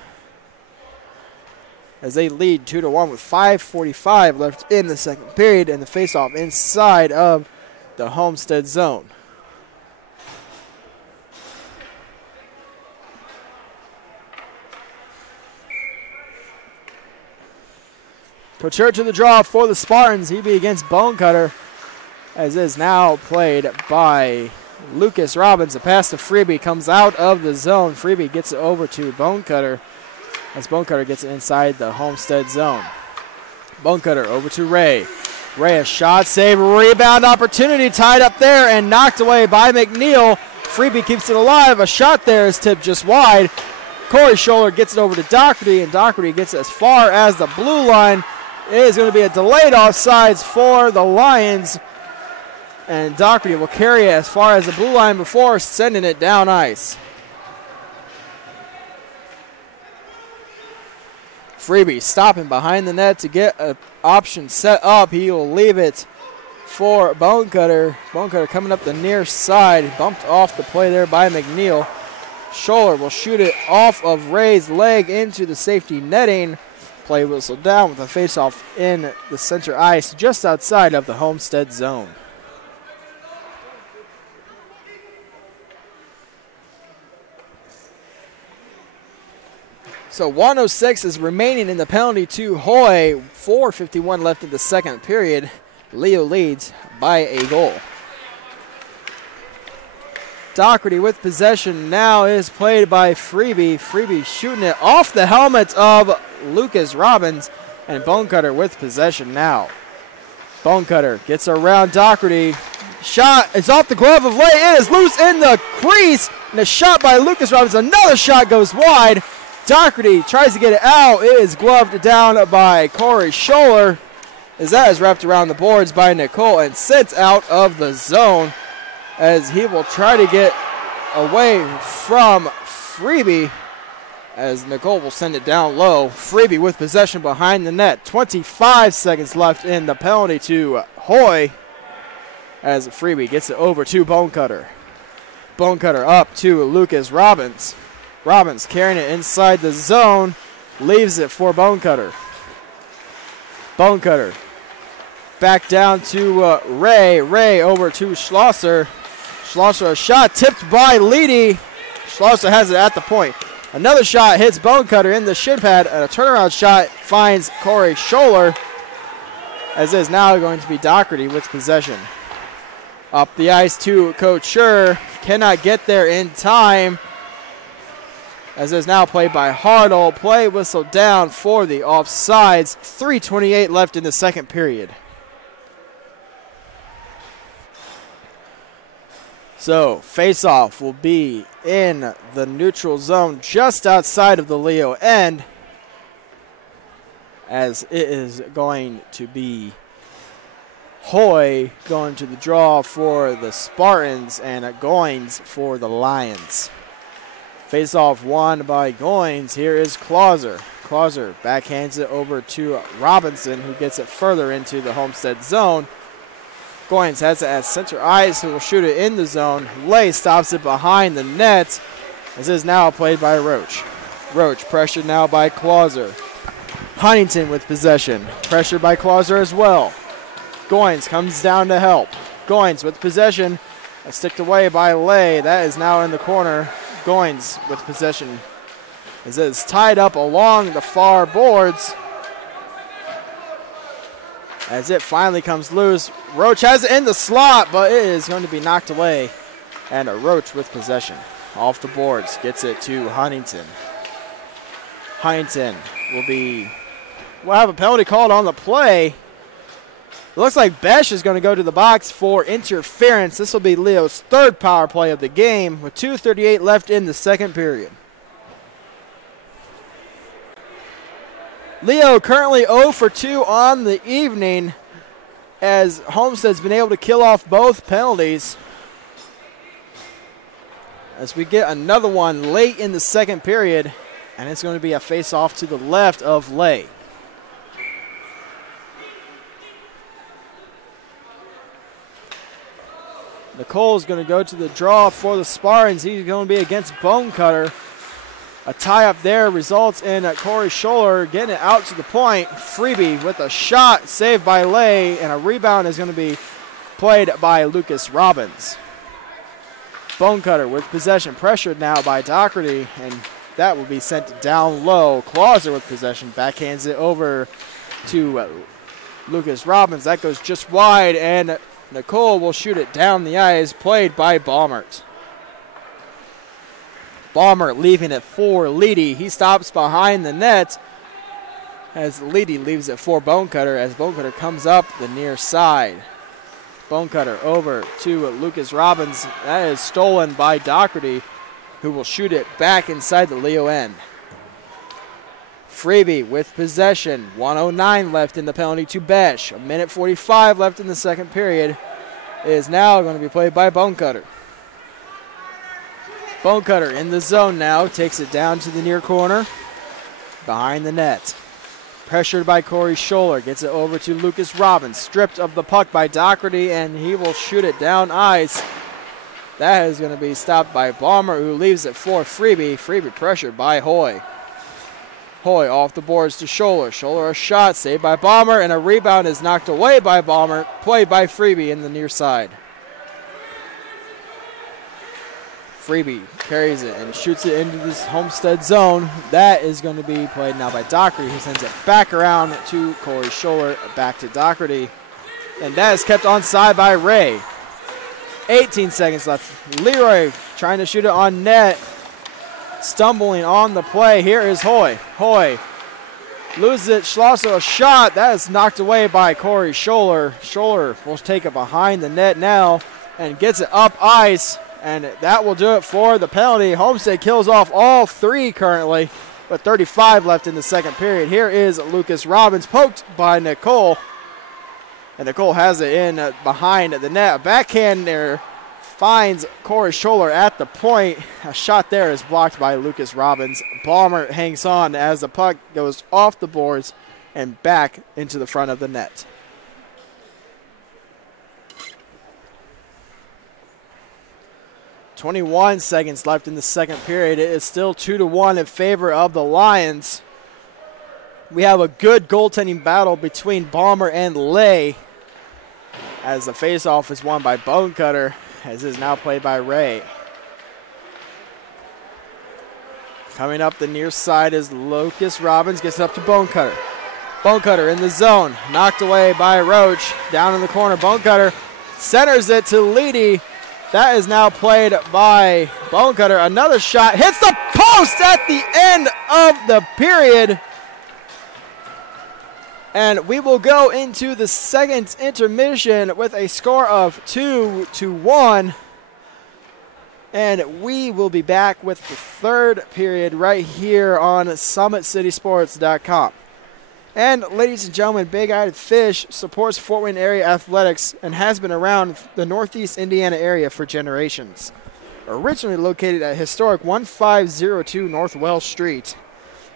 as they lead 2-1 with 5:45 left in the second period, and the faceoff inside of the Homestead zone. Couture to the draw for the Spartans. He be against Bonecutter, as is now played by Lucas Robbins. A pass to Freeby comes out of the zone. Freeby gets it over to Bonecutter, as Bonecutter gets it inside the Homestead zone. Bonecutter over to Ray. Ray, a shot, save, rebound opportunity tied up there and knocked away by McNeil. Freeby keeps it alive. A shot there is tipped just wide. Corey Scholler gets it over to Doherty, and Doherty gets it as far as the blue line. It is going to be a delayed offsides for the Lions, and Doherty will carry it as far as the blue line before sending it down ice. Freeby stopping behind the net to get an option set up. He will leave it for Bonecutter. Bonecutter coming up the near side. Bumped off the play there by McNeil. Scholler will shoot it off of Ray's leg into the safety netting. Play whistle down with a faceoff in the center ice just outside of the Homestead zone. So 106 is remaining in the penalty to Hoy. 4:51 left in the second period. Leo leads by a goal. Doherty with possession now is played by Freeby. Freeby shooting it off the helmet of Lucas Robbins, and Bonecutter with possession now. Bonecutter gets around Doherty. Shot is off the glove of Lay. It is loose in the crease, and a shot by Lucas Robbins. Another shot goes wide. Doherty tries to get it out. It is gloved down by Corey Scholler, as that is wrapped around the boards by Nicole and sent out of the zone, as he will try to get away from Freeby, as Nicole will send it down low. Freeby with possession behind the net. 25 seconds left in the penalty to Hoy, as Freeby gets it over to Bonecutter. Bonecutter up to Lucas Robbins. Robbins carrying it inside the zone, leaves it for Bonecutter. Bonecutter back down to Ray. Ray over to Schlosser. Schlosser, a shot tipped by Leedy. Schlosser has it at the point. Another shot hits Bonecutter in the shin pad, and a turnaround shot finds Corey Scholler, as it is now going to be Doherty with possession. Up the ice to Couture. Cannot get there in time, as it is now played by Hardle. Play whistle down for the offsides. 3:28 left in the second period. So face-off will be in the neutral zone just outside of the Leo end, as it is going to be Hoy going to the draw for the Spartans and Goins for the Lions. Face-off won by Goins. Here is Clauser. Clauser backhands it over to Robinson, who gets it further into the Homestead zone. Goins has it at center ice, who will shoot it in the zone. Lay stops it behind the net, as it is now played by Roach. Roach pressured now by Clauser. Huntington with possession. Pressured by Clauser as well. Goins comes down to help. Goins with possession. Sticked away by Lay. That is now in the corner. Goins with possession, as it is tied up along the far boards, as it finally comes loose. Roach has it in the slot, but it is going to be knocked away, and a Roach with possession off the boards gets it to Huntington. Huntington will have a penalty called on the play. It looks like Besh is going to go to the box for interference. This will be Leo's third power play of the game with 2:38 left in the second period. Leo currently 0 for 2 on the evening as Homestead's been able to kill off both penalties. As we get another one late in the second period, and it's going to be a face-off to the left of Lay. Nicole's going to go to the draw for the Spartans. He's going to be against Bonecutter. A tie up there results in Corey Scholler getting it out to the point. Freebie with a shot saved by Lay, and a rebound is going to be played by Lucas Robbins. Bonecutter with possession, pressured now by Doherty, and that will be sent down low. Clauser with possession, backhands it over to Lucas Robbins. That goes just wide, and Nicole will shoot it down the ice, played by Baumert. Baumert leaving it for Leedy. He stops behind the net as Leedy leaves it for Bonecutter as Bonecutter comes up the near side. Bonecutter over to Lucas Robbins. That is stolen by Doherty, who will shoot it back inside the Leo end. Freebie with possession. 1:09 left in the penalty to Besh. 1:45 left in the second period. It is now going to be played by Bonecutter. Bonecutter in the zone now. Takes it down to the near corner. Behind the net. Pressured by Corey Scholler. Gets it over to Lucas Robbins. Stripped of the puck by Doherty, and he will shoot it down ice. That is going to be stopped by Balmer, who leaves it for Freebie. Freebie pressured by Hoy. Hoy off the boards to Scholler. Scholler a shot saved by Balmer, and a rebound is knocked away by Balmer. Played by Freebie in the near side. Freebie carries it and shoots it into this Homestead zone. That is going to be played now by Doherty, who sends it back around to Corey Scholler, back to Doherty. And that is kept onside by Ray. 18 seconds left. Leroy trying to shoot it on net. Stumbling on the play. Here is Hoy. Hoy loses it. Schlosser a shot. That is knocked away by Corey Scholler. Scholler will take it behind the net now and gets it up ice. And that will do it for the penalty. Homestead kills off all three currently, with 35 left in the second period. Here is Lucas Robbins, poked by Nicole. And Nicole has it in behind the net. A backhand there finds Corey Scholler at the point. A shot there is blocked by Lucas Robbins. Balmer hangs on as the puck goes off the boards and back into the front of the net. .21 seconds left in the second period. It is still 2-1 in favor of the Lions. We have a good goaltending battle between Balmer and Lay, as the faceoff is won by Bonecutter, as is now played by Ray. Coming up the near side is Lucas Robbins, gets it up to Bonecutter. Bonecutter in the zone, knocked away by Roach. Down in the corner, Bonecutter centers it to Leedy. That is now played by Bonecutter. Another shot hits the post at the end of the period. And we will go into the second intermission with a score of 2-1. And we will be back with the third period right here on SummitCitySports.com. And ladies and gentlemen, Big Eyed Fish supports Fort Wayne area athletics and has been around the Northeast Indiana area for generations. Originally located at historic 1502 North Wells Street.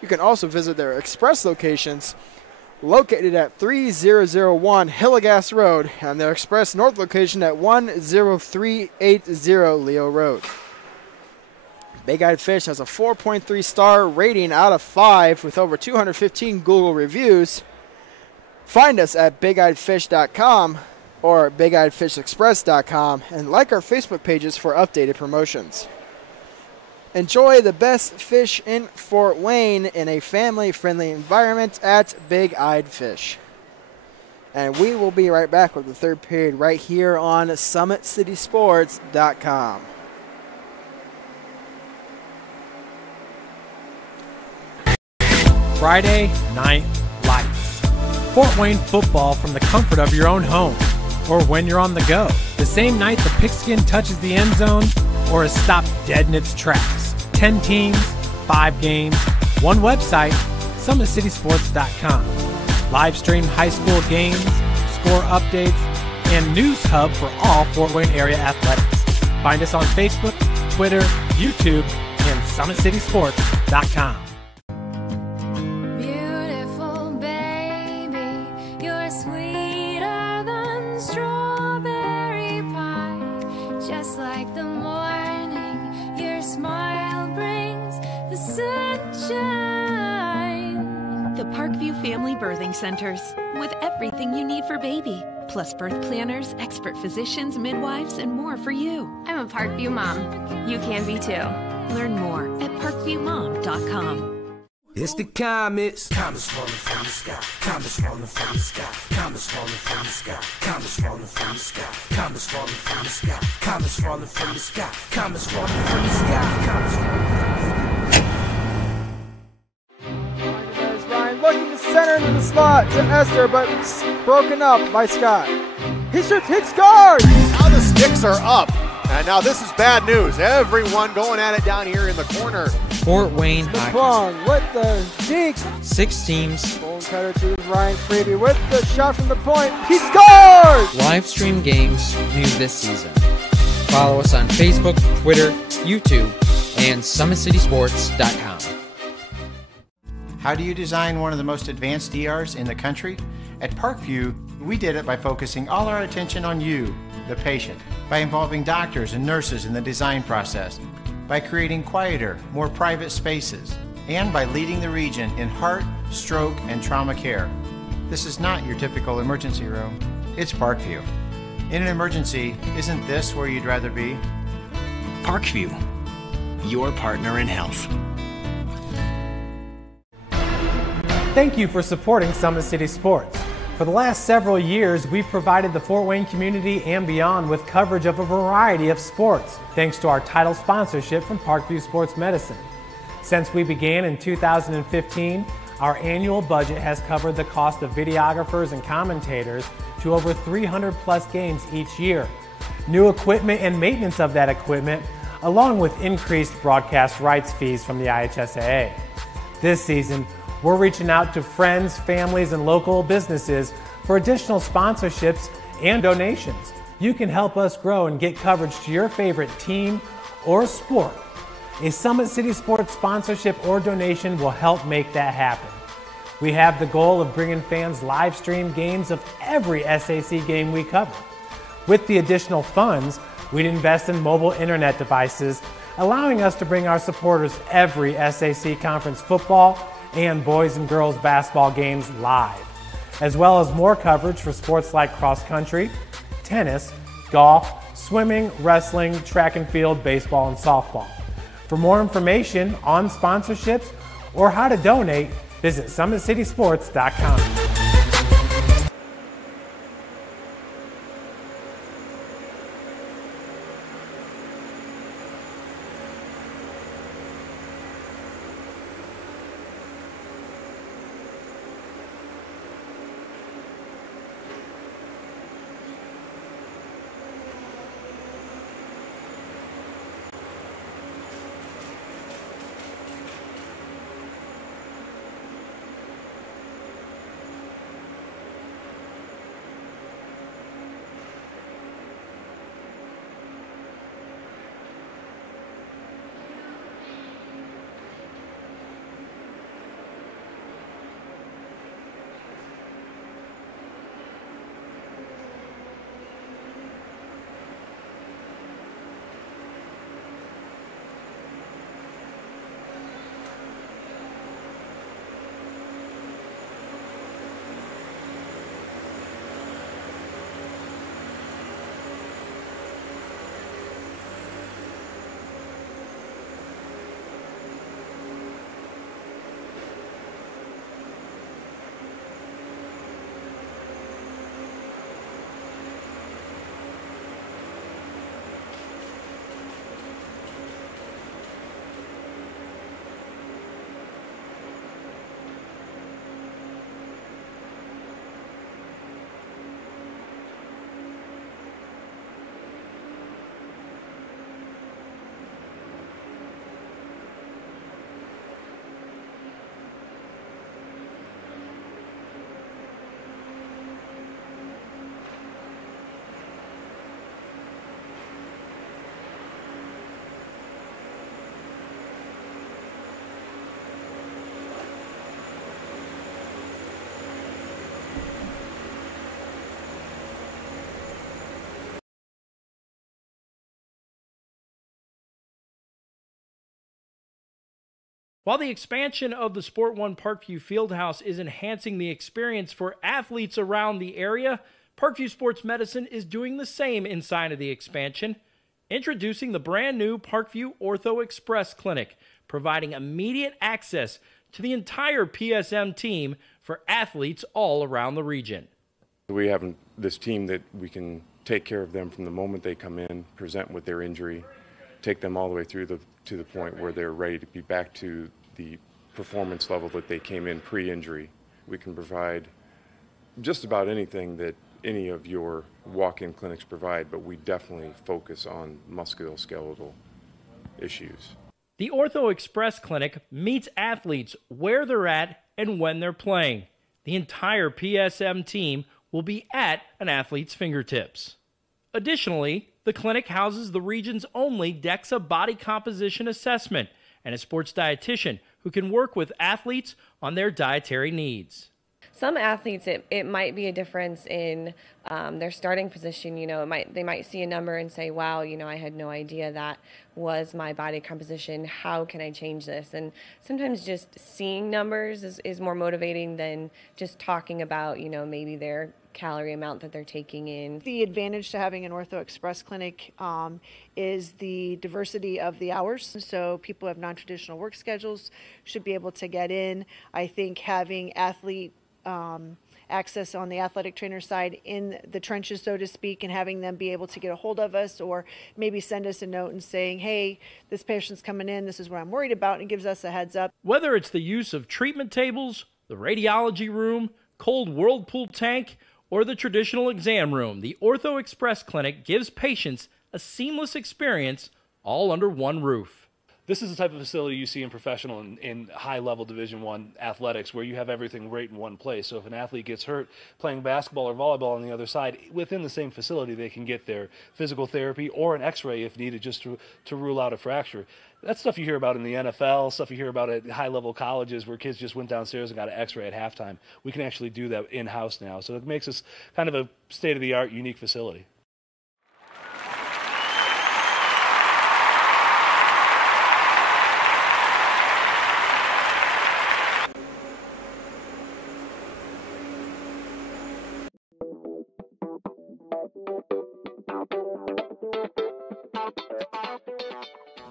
You can also visit their express locations located at 3001 Hillegas Road and their express north location at 10380 Leo Road. Big Eyed Fish has a 4.3 star rating out of 5 with over 215 Google reviews. Find us at BigEyedFish.com or BigEyedFishExpress.com and like our Facebook pages for updated promotions. Enjoy the best fish in Fort Wayne in a family-friendly environment at Big Eyed Fish. And we will be right back with the third period right here on SummitCitySports.com. Friday Night Lights. Fort Wayne football from the comfort of your own home or when you're on the go. The same night the pigskin touches the end zone or is stopped dead in its tracks. 10 teams, 5 games, one website, SummitCitySports.com. Live stream high school games, score updates, and news hub for all Fort Wayne area athletics. Find us on Facebook, Twitter, YouTube, and SummitCitySports.com. Beautiful baby, you're sweeter than strawberry pie. Just like the morning, your smile brings the sunshine. The Parkview Family Birthing Centers, with everything you need for baby, plus birth planners, expert physicians, midwives, and more for you. I'm a Parkview mom. You can be too. Learn more at parkviewmom.com. It's the comets. Comets falling from the sky. Comets falling from the sky. Comets falling from the sky. Comets falling from the sky. Comets falling from the sky. Comets falling from the sky. Comets falling from the sky. Comets falling from the sky. There's Ryan looking to center into the slot to Esther, but it's broken up by Scott. He shoots, hit, scores! Now the sticks are up. And now this is bad news. Everyone going at it down here in the corner. Fort Wayne LeBron with the deke. 6 teams. Bone cutter to Ryan Freeby with the shot from the point. He scores! Live stream games new this season. Follow us on Facebook, Twitter, YouTube, and SummitCitySports.com. How do you design one of the most advanced ERs in the country? At Parkview, we did it by focusing all our attention on you, the patient, by involving doctors and nurses in the design process, by creating quieter, more private spaces, and by leading the region in heart, stroke, and trauma care. This is not your typical emergency room. It's Parkview. In an emergency, isn't this where you'd rather be? Parkview, your partner in health. Thank you for supporting Summit City Sports. For the last several years, we've provided the Fort Wayne community and beyond with coverage of a variety of sports, thanks to our title sponsorship from Parkview Sports Medicine. Since we began in 2015, our annual budget has covered the cost of videographers and commentators to over 300 plus games each year. New equipment and maintenance of that equipment, along with increased broadcast rights fees from the IHSAA. This season, we're reaching out to friends, families, and local businesses for additional sponsorships and donations. You can help us grow and get coverage to your favorite team or sport. A Summit City Sports sponsorship or donation will help make that happen. We have the goal of bringing fans live stream games of every SAC game we cover. With the additional funds, we'd invest in mobile internet devices, allowing us to bring our supporters every SAC conference football and boys and girls basketball games live, as well as more coverage for sports like cross country, tennis, golf, swimming, wrestling, track and field, baseball, and softball. For more information on sponsorships or how to donate, visit SummitCitySports.com. While the expansion of the Sport One Parkview Fieldhouse is enhancing the experience for athletes around the area, Parkview Sports Medicine is doing the same inside of the expansion, introducing the brand new Parkview Ortho Express Clinic, providing immediate access to the entire PSM team for athletes all around the region. We have this team that we can take care of them from the moment they come in, present with their injury, take them all the way through to the point where they're ready to be back to the performance level that they came in pre-injury. We can provide just about anything that any of your walk-in clinics provide, but we definitely focus on musculoskeletal issues. The Ortho Express Clinic meets athletes where they're at and when they're playing. The entire PSM team will be at an athlete's fingertips. Additionally, the clinic houses the region's only DEXA body composition assessment and a sports dietitian who can work with athletes on their dietary needs. Some athletes, it might be a difference in their starting position. You know, they might see a number and say, wow, you know, I had no idea that was my body composition. How can I change this? And sometimes just seeing numbers is more motivating than just talking about, you know, maybe their calorie amount that they're taking in. The advantage to having an Ortho Express clinic is the diversity of the hours. So people who have non-traditional work schedules should be able to get in. I think having athlete access on the athletic trainer side in the trenches, so to speak, and having them be able to get a hold of us or maybe send us a note and saying, hey, this patient's coming in, this is what I'm worried about, and gives us a heads up. Whether it's the use of treatment tables, the radiology room, cold whirlpool tank, or the traditional exam room, the Ortho Express Clinic gives patients a seamless experience all under one roof. This is the type of facility you see in professional and high-level Division I athletics where you have everything right in one place. So if an athlete gets hurt playing basketball or volleyball on the other side, within the same facility they can get their physical therapy or an x-ray if needed just to rule out a fracture. That's stuff you hear about in the NFL, stuff you hear about at high-level colleges where kids just went downstairs and got an x-ray at halftime. We can actually do that in-house now. So it makes us kind of a state-of-the-art, unique facility.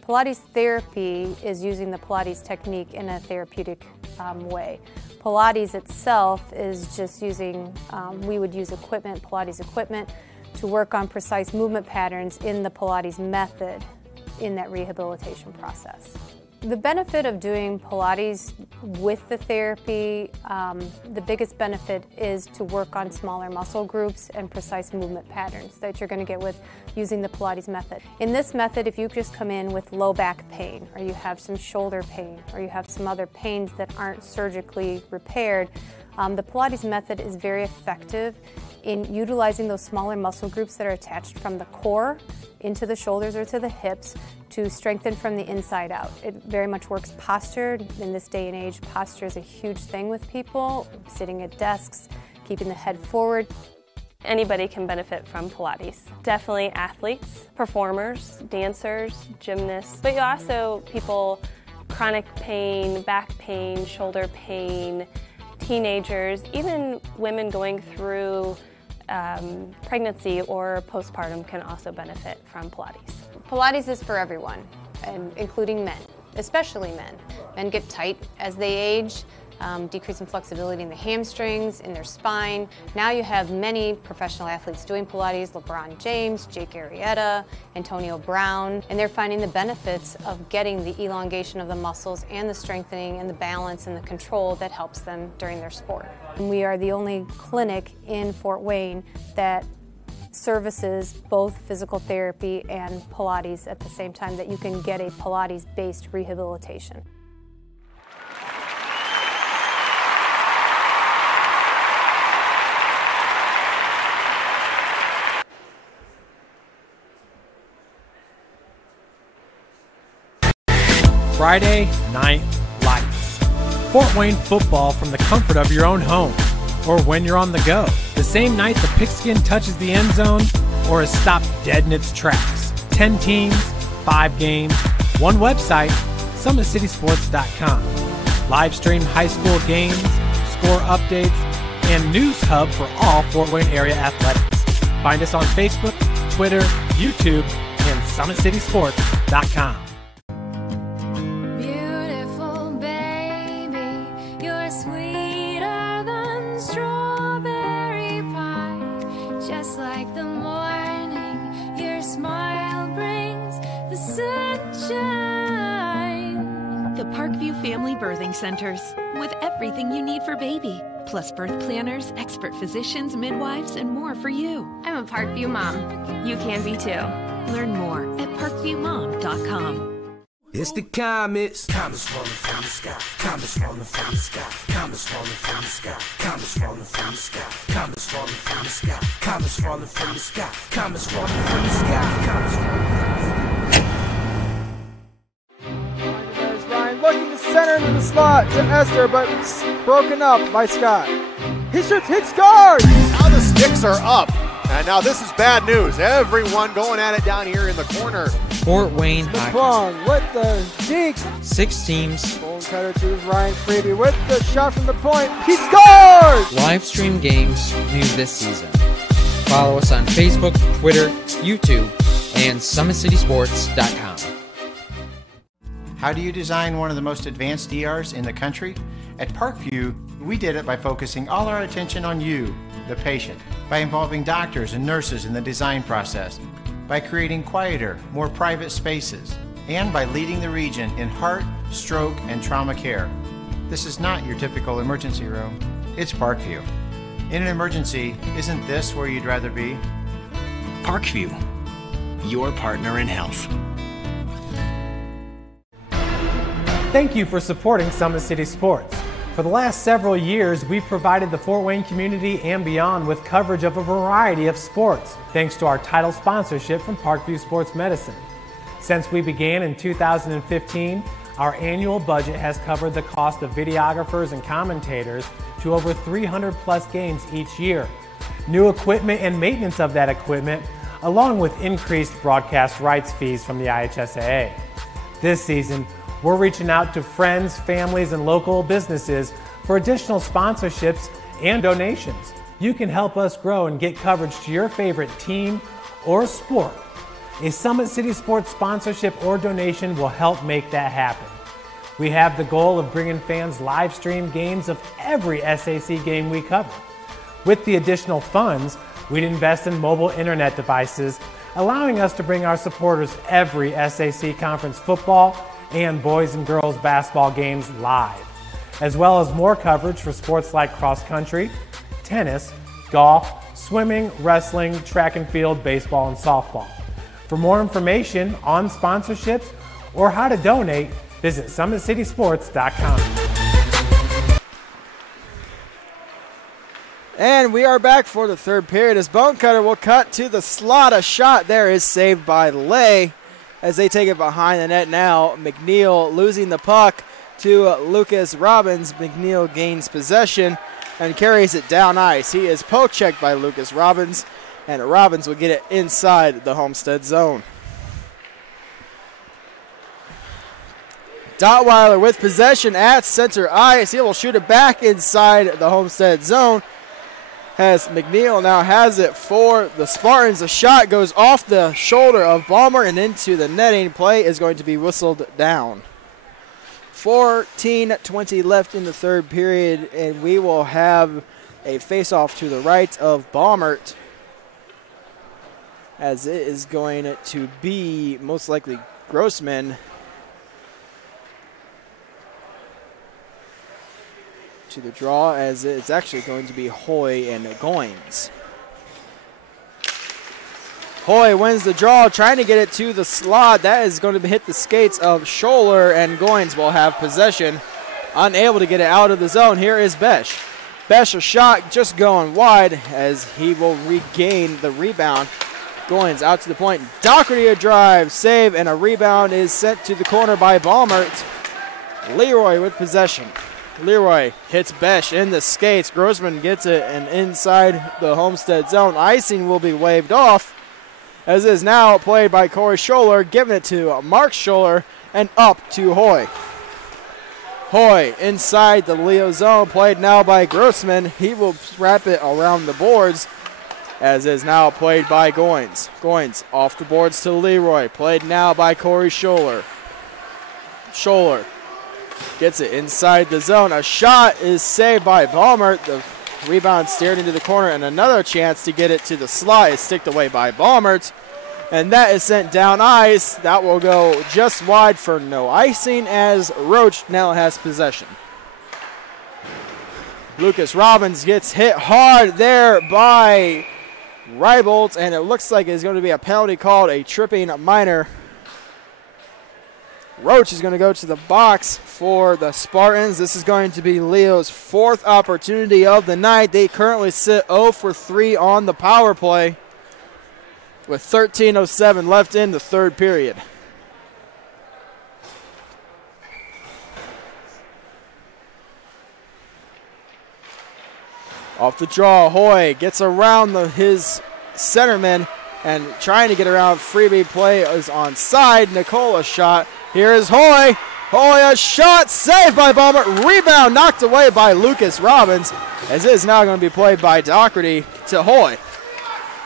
Pilates therapy is using the Pilates technique in a therapeutic way. Pilates itself is just using, we would use equipment, Pilates equipment, to work on precise movement patterns in the Pilates method in that rehabilitation process. The benefit of doing Pilates with the therapy, the biggest benefit is to work on smaller muscle groups and precise movement patterns that you're going to get with using the Pilates method. In this method, if you just come in with low back pain, or you have some shoulder pain, or you have some other pains that aren't surgically repaired, the Pilates method is very effective in utilizing those smaller muscle groups that are attached from the core into the shoulders or to the hips to strengthen from the inside out. It very much works posture. In this day and age, posture is a huge thing with people, sitting at desks, keeping the head forward. Anybody can benefit from Pilates. Definitely athletes, performers, dancers, gymnasts, but you also people chronic pain, back pain, shoulder pain, teenagers, even women going through pregnancy or postpartum can also benefit from Pilates. Pilates is for everyone, and including men, especially men. Men get tight as they age, decreasing flexibility in the hamstrings, in their spine. Now you have many professional athletes doing Pilates, LeBron James, Jake Arrieta, Antonio Brown, and they're finding the benefits of getting the elongation of the muscles and the strengthening and the balance and the control that helps them during their sport. And we are the only clinic in Fort Wayne that services both physical therapy and Pilates at the same time, that you can get a Pilates-based rehabilitation. Friday Night Lights. Fort Wayne football from the comfort of your own home, or when you're on the go. The same night the pigskin touches the end zone, or is stopped dead in its tracks. 10 teams, 5 games, one website, SummitCitySports.com. Live stream high school games, score updates, and news hub for all Fort Wayne area athletics. Find us on Facebook, Twitter, YouTube, and SummitCitySports.com. Beautiful baby, you're sweeter than strawberry pie. Just like the morning, your smile brings the sunshine. The Parkview Family Birthing Centers, with everything you need for baby, plus birth planners, expert physicians, midwives, and more for you. I'm a Parkview mom. You can be too. Learn more at parkviewmom.com. It's the comets. Comets falling from the sky. Comets falling from the sky. Comets falling from the sky. Comets falling from the sky. Comets falling from the sky. Comets falling from the sky. Comets falling from the sky. Comets falling from the sky. There's Ryan looking to center into the slot to Esther, but it's broken up by Scott. He shoots, hits, scores! Now the sticks are up. And now this is bad news. Everyone going at it down here in the corner. Fort Wayne Hockey. McClung with the deke. 6 teams. Bone cutter to Ryan Freeby with the shot from the point. He scores! Live stream games new this season. Follow us on Facebook, Twitter, YouTube, and SummitCitySports.com. How do you design one of the most advanced ERs in the country? At Parkview, we did it by focusing all our attention on you, the patient, by involving doctors and nurses in the design process, by creating quieter, more private spaces, and by leading the region in heart, stroke, and trauma care. This is not your typical emergency room. It's Parkview. In an emergency, isn't this where you'd rather be? Parkview, your partner in health. Thank you for supporting Summit City Sports. For the last several years, we've provided the Fort Wayne community and beyond with coverage of a variety of sports, thanks to our title sponsorship from Parkview Sports Medicine. Since we began in 2015, our annual budget has covered the cost of videographers and commentators to over 300 plus games each year. New equipment and maintenance of that equipment, along with increased broadcast rights fees from the IHSAA. This season, we're reaching out to friends, families, and local businesses for additional sponsorships and donations. You can help us grow and get coverage to your favorite team or sport. A Summit City Sports sponsorship or donation will help make that happen. We have the goal of bringing fans live stream games of every SAC game we cover. With the additional funds, we'd invest in mobile internet devices, allowing us to bring our supporters every SAC conference football and boys and girls basketball games live, as well as more coverage for sports like cross country, tennis, golf, swimming, wrestling, track and field, baseball, and softball. For more information on sponsorships or how to donate, visit SummitCitySports.com. And we are back for the third period as Bone Cutter will cut to the slot. A shot there is saved by Lay as they take it behind the net now. McNeil losing the puck to Lucas Robbins. McNeil gains possession and carries it down ice. He is poke checked by Lucas Robbins, and Robbins will get it inside the Homestead zone. Dottweiler with possession at center ice. He will shoot it back inside the Homestead zone as McNeil now has it for the Spartans. A shot goes off the shoulder of Balmer and into the netting. Play is going to be whistled down. 14:20 left in the third period, and we will have a face-off to the right of Baumert, as it is going to be most likely Grossman to the draw, as it's actually going to be Hoy and Goins. Hoy wins the draw, trying to get it to the slot. That is going to hit the skates of Scholler, and Goins will have possession. Unable to get it out of the zone. Here is Besh. Besh, a shot just going wide as he will regain the rebound. Goins out to the point. Doherty a drive, save, and a rebound is sent to the corner by Balmert. Leroy with possession. Leroy hits Besh in the skates. Grossman gets it and inside the Homestead zone. Icing will be waved off, as it is now played by Corey Scholler, giving it to Mark Scholler, and up to Hoy. Hoy inside the Leo zone, played now by Grossman. He will wrap it around the boards, as is now played by Goins. Goins off the boards to Leroy, played now by Corey Scholler. Scholler gets it inside the zone. A shot is saved by Baumert. The rebound steered into the corner, and another chance to get it to the slot is sticked away by Baumert. And that is sent down ice. That will go just wide for no icing, as Roach now has possession. Lucas Robbins gets hit hard there by Reibold, and it looks like it's going to be a penalty called a tripping minor. Roach is going to go to the box for the Spartans. This is going to be Leo's 4th opportunity of the night. They currently sit 0 for 3 on the power play, with 13:07 left in the 3rd period. Off the draw, Hoy gets around his centerman and trying to get around. Freebie play is onside. Nicola shot. Here is Hoy. Hoy, a shot saved by Balmer. Rebound knocked away by Lucas Robbins, as it is now going to be played by Doherty to Hoy.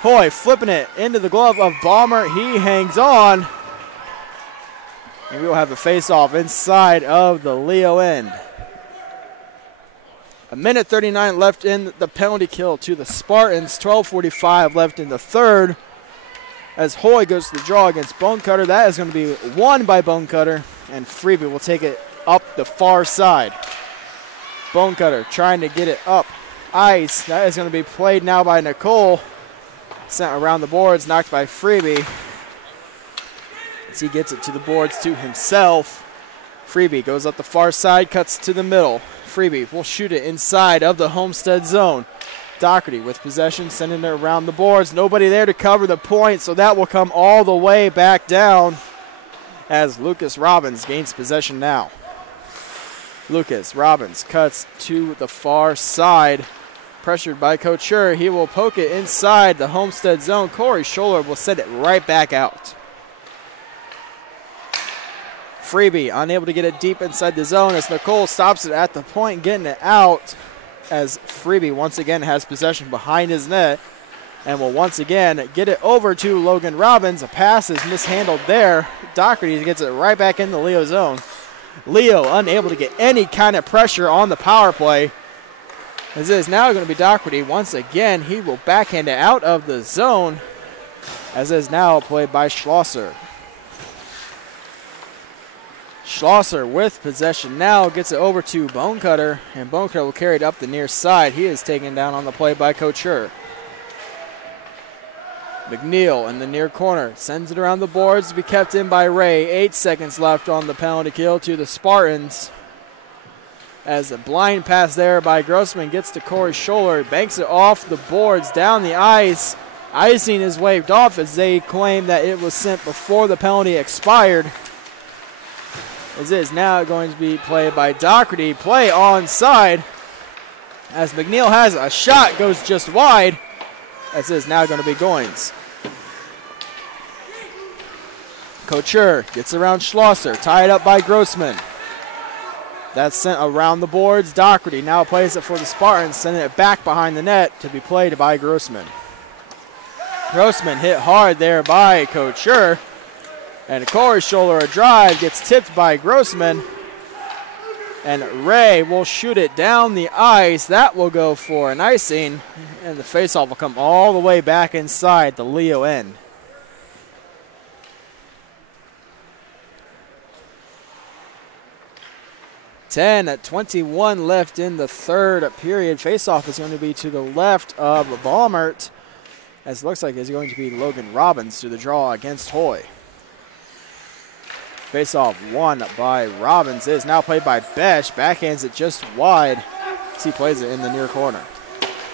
Hoy flipping it into the glove of Balmer. He hangs on. And we will have a face-off inside of the Leo end. 1:39 left in the penalty kill to the Spartans. 12:45 left in the 3rd. As Hoy goes to the draw against Bonecutter. That is going to be won by Bonecutter. And Freebie will take it up the far side. Bonecutter trying to get it up ice. That is going to be played now by Nicole. Sent around the boards, knocked by Freebie. As he gets it to the boards to himself. Freebie goes up the far side, cuts to the middle. Freebie will shoot it inside of the Homestead zone. Doherty with possession, sending it around the boards. Nobody there to cover the point, so that will come all the way back down as Lucas Robbins gains possession now. Lucas Robbins cuts to the far side. Pressured by Couture, he will poke it inside the Homestead zone. Corey Scholler will send it right back out. Freebie unable to get it deep inside the zone as Nicole stops it at the point, getting it out as Freebie once again has possession behind his net and will once again get it over to Logan Robbins. A pass is mishandled there. Doherty gets it right back in the Leo zone. Leo unable to get any kind of pressure on the power play. As it is now going to be Doherty. Once again, he will backhand it out of the zone, as is now played by Schlosser. Schlosser with possession now gets it over to Bonecutter, and Bonecutter will carry it up the near side. He is taken down on the play by Couture. McNeil in the near corner sends it around the boards to be kept in by Ray. 8 seconds left on the penalty kill to the Spartans. As a blind pass there by Grossman gets to Corey Scholler, banks it off the boards down the ice. Icing is waved off as they claim that it was sent before the penalty expired. As it is now going to be played by Doherty. Play onside as McNeil has a shot, goes just wide. As it is now going to be Goins. Couture gets around Schlosser, tied up by Grossman. That's sent around the boards. Doherty now plays it for the Spartans, sending it back behind the net to be played by Grossman. Grossman hit hard there by Couture. And Corey Scholler, a drive, gets tipped by Grossman. And Ray will shoot it down the ice. That will go for an icing. And the faceoff will come all the way back inside the Leo end. .21 left in the 3rd period. Faceoff is going to be to the left of Baumert, as it looks like it's going to be Logan Robbins to the draw against Hoy. Faceoff won by Robbins. It is now played by Besh. Backhands it just wide as he plays it in the near corner.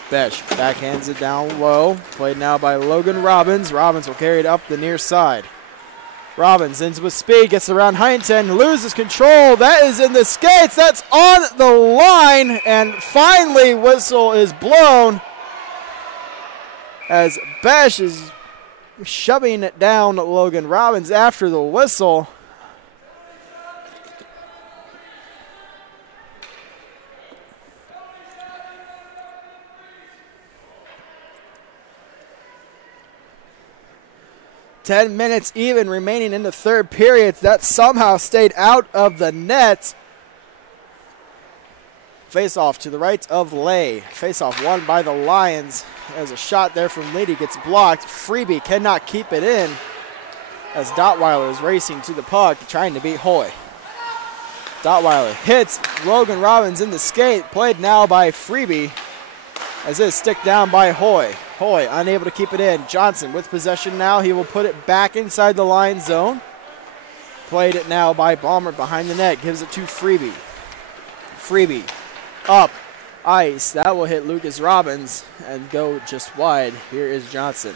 Besh backhands it down low. Played now by Logan Robbins. Robbins will carry it up the near side. Robbins ends with speed, gets around Huntington, loses control. That is in the skates. That's on the line. And finally, whistle is blown as Besh is shoving it down Logan Robbins after the whistle. 10 minutes even remaining in the third period. That somehow stayed out of the net. Face-off to the right of Lay. Face-off won by the Lions. There's a shot there from Leedy, gets blocked. Freebie cannot keep it in as Dottweiler is racing to the puck, trying to beat Hoy. Dottweiler hits Logan Robbins in the skate, played now by Freebie, as it is stick down by Hoy. Hoy unable to keep it in. Johnson with possession now. He will put it back inside the line zone. Played it now by Balmer behind the net, gives it to Freebie. Freebie up ice. That will hit Lucas Robbins and go just wide. Here is Johnson.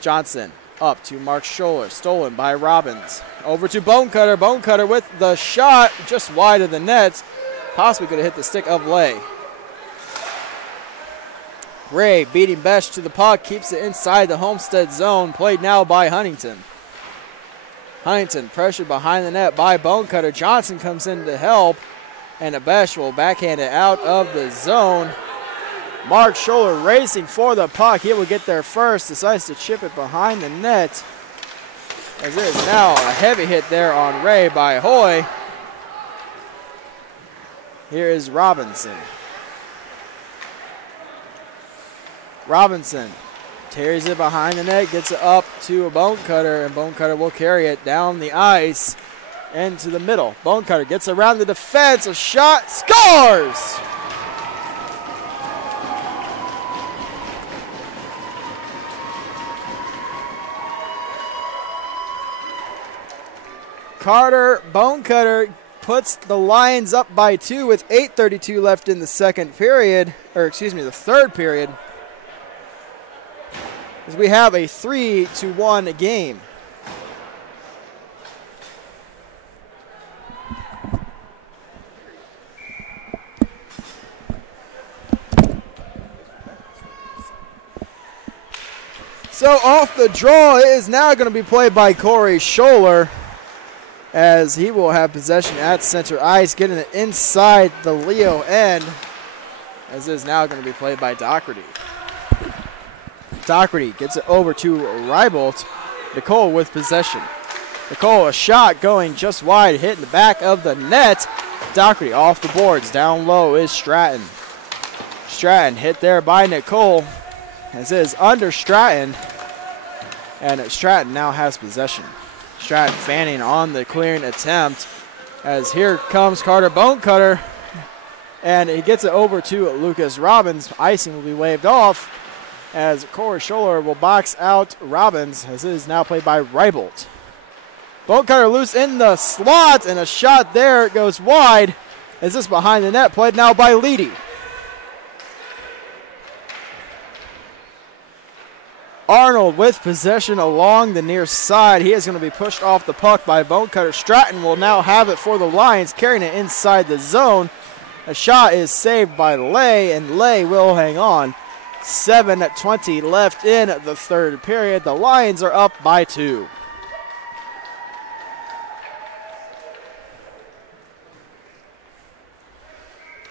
Johnson up to Mark Scholler. Stolen by Robbins. Over to Bonecutter. Bonecutter with the shot just wide of the net. Possibly could have hit the stick of Lay. Ray beating Besh to the puck. Keeps it inside the Homestead zone. Played now by Huntington. Huntington pressured behind the net by Bonecutter. Johnson comes in to help. And Besh will backhand it out of the zone. Mark Scholler racing for the puck. He will get there first. Decides to chip it behind the net. As it is now a heavy hit there on Ray by Hoy. Here is Robinson. Robinson tears it behind the net. Gets it up to a Bonecutter. And Bonecutter will carry it down the ice. Into the middle. Bonecutter gets around the defense. A shot. Scores! Carter Bonecutter puts the Lions up by 2 with 8:32 left in the second period. Or excuse me, the third period. As we have a 3-1 game. So off the draw, it is now going to be played by Corey Scholler, as he will have possession at center ice, getting it inside the Leo end, as it is now going to be played by Doherty. Doherty gets it over to Rybolt. Nicole with possession. Nicole, a shot going just wide, hitting the back of the net. Doherty off the boards. Down low is Stratton. Stratton hit there by Nicole, as it is under Stratton. And Stratton now has possession. Stratton fanning on the clearing attempt, as here comes Carter Bonecutter. And he gets it over to Lucas Robbins. Icing will be waved off, as Corey Scholler will box out Robbins, as it is now played by Rybolt. Bonecutter loose in the slot, and a shot there. It goes wide. As this behind the net, played now by Leedy. Arnold with possession along the near side. He is going to be pushed off the puck by Bonecutter. Stratton will now have it for the Lions, carrying it inside the zone. A shot is saved by Lay, and Lay will hang on. 7:20 left in the third period. The Lions are up by 2.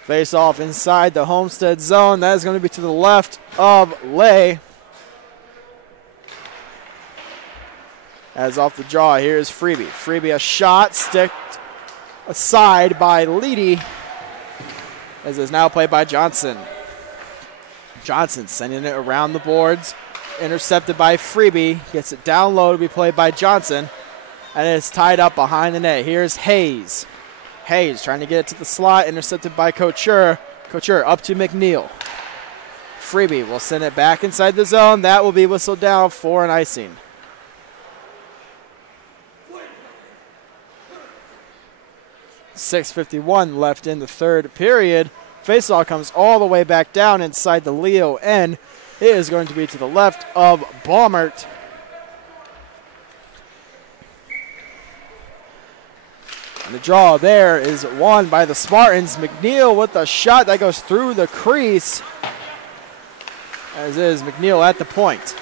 Face off inside the Homestead zone. That is going to be to the left of Lay. As off the draw, here's Freebie. Freebie, a shot, sticked aside by Leedy, as is now played by Johnson. Johnson sending it around the boards, intercepted by Freebie, gets it down low to be played by Johnson, and it's tied up behind the net. Here's Hayes. Hayes trying to get it to the slot, intercepted by Couture. Couture up to McNeil. Freebie will send it back inside the zone. That will be whistled down for an icing. .651 left in the third period. Faceoff comes all the way back down inside the Leo end. It is going to be to the left of Baumert. And the draw there is won by the Spartans. McNeil with a shot that goes through the crease, as is McNeil at the point.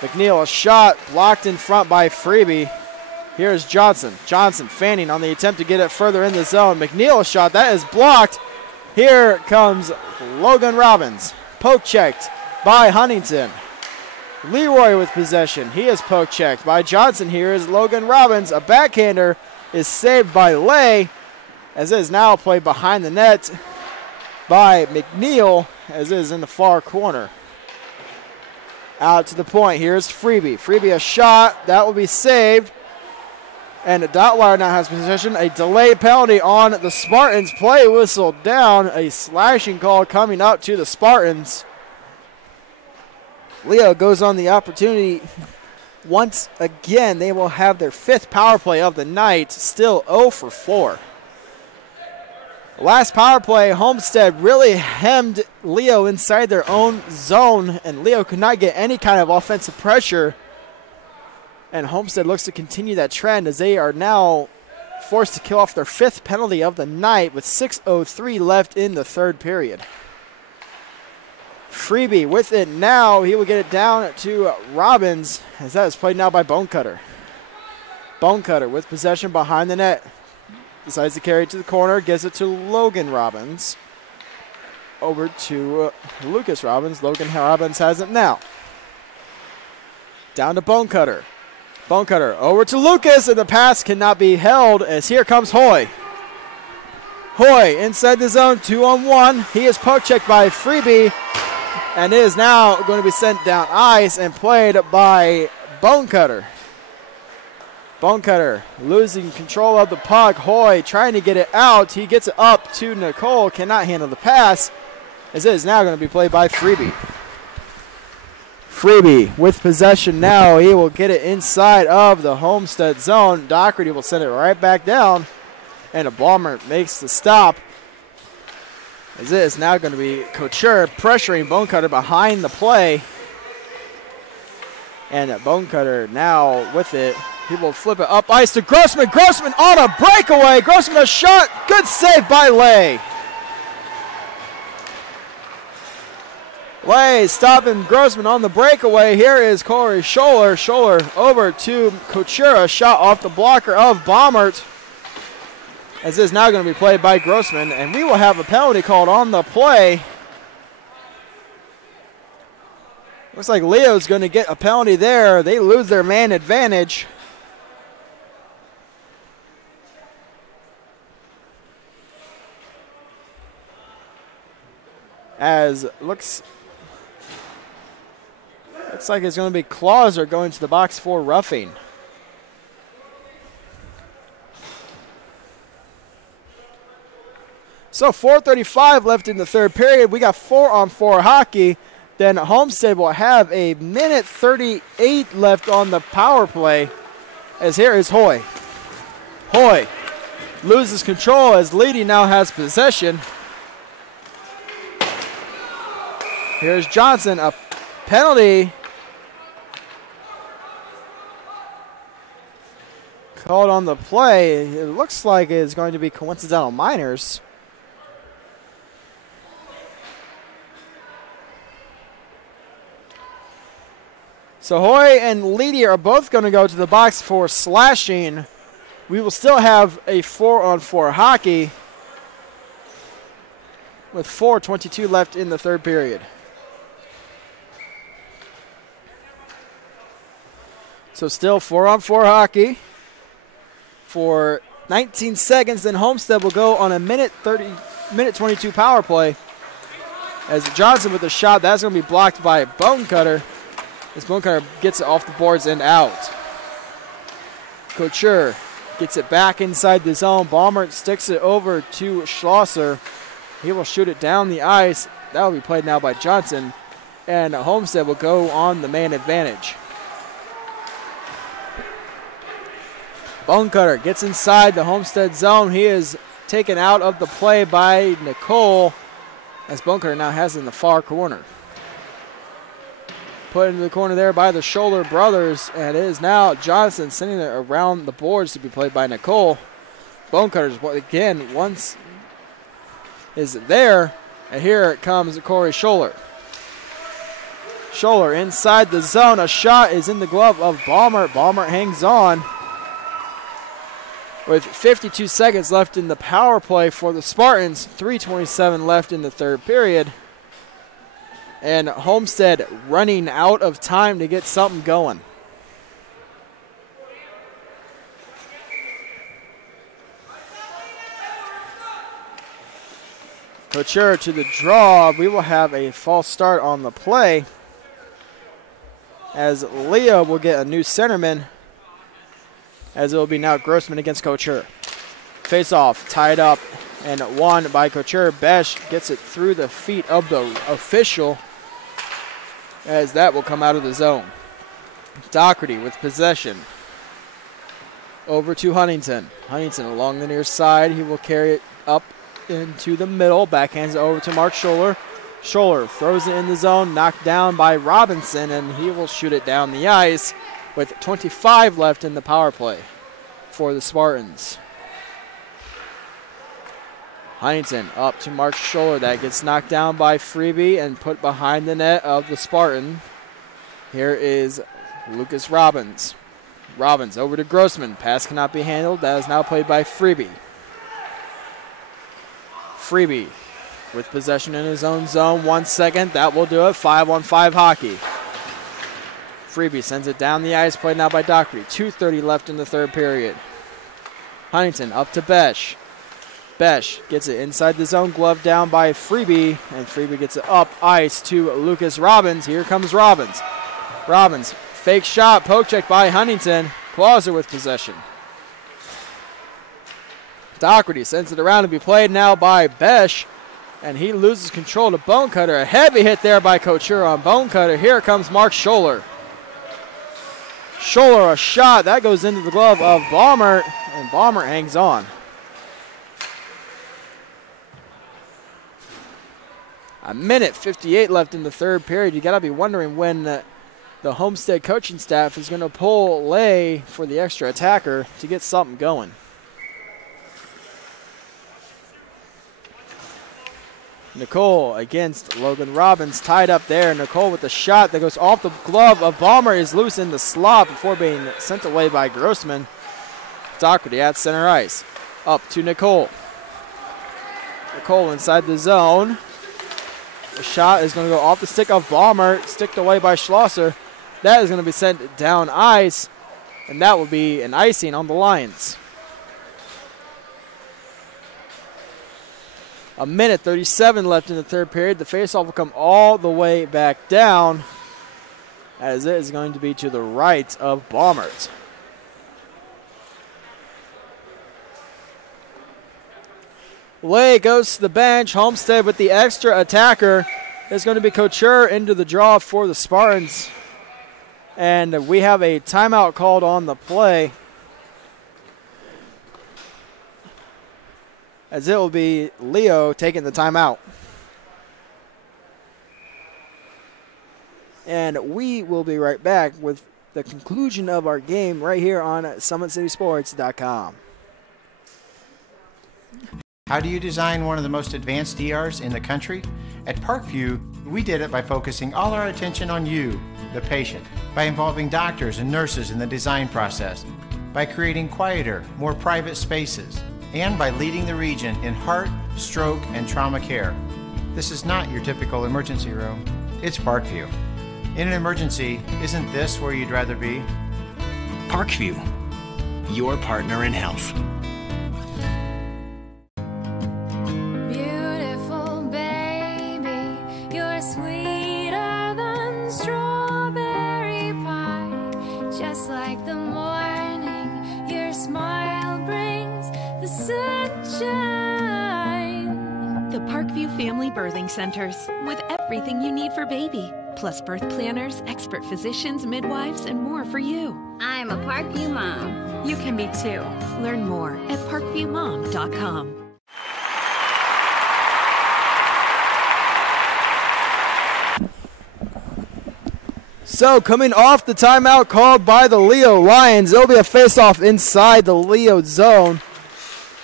McNeil, a shot blocked in front by Freebie. Here's Johnson. Johnson fanning on the attempt to get it further in the zone. McNeil, a shot that is blocked. Here comes Logan Robbins. Poke checked by Huntington. Leroy with possession. He is poke checked by Johnson. Here is Logan Robbins. A backhander is saved by Lay, as it is now played behind the net by McNeil, as it is in the far corner. Out to the point. Here's Freebie. Freebie a shot. That will be saved. And Dotweiler now has possession. A delay penalty on the Spartans. Play whistle down. A slashing call coming up to the Spartans. Leo goes on the opportunity. Once again, they will have their 5th power play of the night. Still 0 for 4. Last power play, Homestead really hemmed Leo inside their own zone, and Leo could not get any kind of offensive pressure. And Homestead looks to continue that trend as they are now forced to kill off their 5th penalty of the night with 6:03 left in the 3rd period. Freebie with it now. He will get it down to Robbins, as that is played now by Bonecutter. Bonecutter with possession behind the net. Decides to carry it to the corner, gives it to Logan Robbins. Over to Lucas Robbins. Logan Robbins has it now. Down to Bonecutter. Bonecutter over to Lucas, and the pass cannot be held as here comes Hoy. Hoy inside the zone, 2-on-1. He is poke checked by Freebie, and is now going to be sent down ice and played by Bonecutter. Bonecutter losing control of the puck. Hoy trying to get it out. He gets it up to Nicole, cannot handle the pass, as it is now going to be played by Freebie. Freebie with possession now. He will get it inside of the Homestead zone. Doherty will send it right back down, and a bomber makes the stop, as it is now going to be Couture pressuring Bonecutter behind the play. And Bonecutter now with it. He will flip it up ice to Grossman. Grossman on a breakaway. Grossman a shot. Good save by Lay. Lay stopping Grossman on the breakaway. Here is Corey Scholler. Scholler over to Couture. A shot off the blocker of Baumert, as this is now going to be played by Grossman. And we will have a penalty called on the play. Looks like Leo's going to get a penalty there. They lose their man advantage. As looks like it's going to be Clauser going to the box for roughing. So 4:35 left in the 3rd period. We got 4-on-4 hockey. Then Homestead will have a minute 38 left on the power play, as here is Hoy. Hoy loses control as Leedy now has possession. Here's Johnson, a penalty called on the play. It looks like it's going to be coincidental minors. So Hoy and Leedy are both going to go to the box for slashing. We will still have a 4-on-4 hockey with 4:22 left in the 3rd period. So still 4-on-4 hockey for 19 seconds. Then Homestead will go on a minute 22 power play. As Johnson with a shot, that's going to be blocked by Bonecutter. As Bonecutter gets it off the boards and out. Couture gets it back inside the zone. Baumert sticks it over to Schlosser. He will shoot it down the ice. That will be played now by Johnson. And Homestead will go on the man advantage. Bonecutter gets inside the Homestead zone. He is taken out of the play by Nicole, as Bonecutter now has it in the far corner. Put into the corner there by the Scholler brothers, and it is now Johnson sending it around the boards to be played by Nicole. Bonecutter, again, once is there, and here it comes Corey Scholler. Scholler inside the zone. A shot is in the glove of Baumert. Baumert hangs on. With 52 seconds left in the power play for the Spartans, 3:27 left in the 3rd period. And Homestead running out of time to get something going. Couture to the draw. We will have a false start on the play, as Leo will get a new centerman, as it will be now Grossman against Couture. Face off, tied up, and won by Couture. Besh gets it through the feet of the official, as that will come out of the zone. Doherty with possession. Over to Huntington. Huntington along the near side. He will carry it up into the middle. Backhands it over to Mark Scholler. Scholler throws it in the zone, knocked down by Robinson, and he will shoot it down the ice with 25 left in the power play for the Spartans. Huntington up to Mark Scholler. That gets knocked down by Freebie and put behind the net of the Spartan. Here is Lucas Robbins. Robbins over to Grossman. Pass cannot be handled. That is now played by Freebie. Freebie with possession in his own zone. 1 second. That will do it. 5-on-5 hockey. Freebie sends it down the ice. Played now by Doherty. 2:30 left in the third period. Huntington up to Besh. Besh gets it inside the zone. Glove down by Freebie. And Freebie gets it up ice to Lucas Robbins. Here comes Robbins. Robbins, fake shot. Poke check by Huntington. Clauser with possession. Doherty sends it around to be played now by Besh, and he loses control to Bonecutter. A heavy hit there by Couture on Bonecutter. Here comes Mark Scholler. Scholler, a shot. That goes into the glove of Balmer, and Balmer hangs on. A minute 58 left in the third period. You got to be wondering when the Homestead coaching staff is going to pull Lay for the extra attacker to get something going. Nicole against Logan Robbins, tied up there. Nicole with the shot that goes off the glove of Balmer is loose in the slot before being sent away by Grossman. Doherty at center ice. Up to Nicole. Nicole inside the zone. The shot is going to go off the stick of Balmer, sticked away by Schlosser. That is going to be sent down ice, and that will be an icing on the Lions. A minute 37 left in the third period. The faceoff will come all the way back down, as it is going to be to the right of Baumert. Lay goes to the bench. Homestead with the extra attacker. It's going to be Couture into the draw for the Spartans. And we have a timeout called on the play, as it will be Leo taking the timeout. And we will be right back with the conclusion of our game right here on SummitCitySports.com. How do you design one of the most advanced ERs in the country? At Parkview, we did it by focusing all our attention on you, the patient, by involving doctors and nurses in the design process, by creating quieter, more private spaces, and by leading the region in heart, stroke, and trauma care. This is not your typical emergency room. It's Parkview. In an emergency, isn't this where you'd rather be? Parkview, your partner in health. Beautiful baby, you're sweeter than strawberry pie. Just like the morning, your smile brings the sunshine. The Parkview Family Birthing Centers, with everything you need for baby, plus birth planners, expert physicians, midwives, and more for you. I'm a Parkview mom. You can be too. Learn more at parkviewmom.com. So coming off the timeout called by the Leo Lions, it'll be a face-off inside the Leo zone.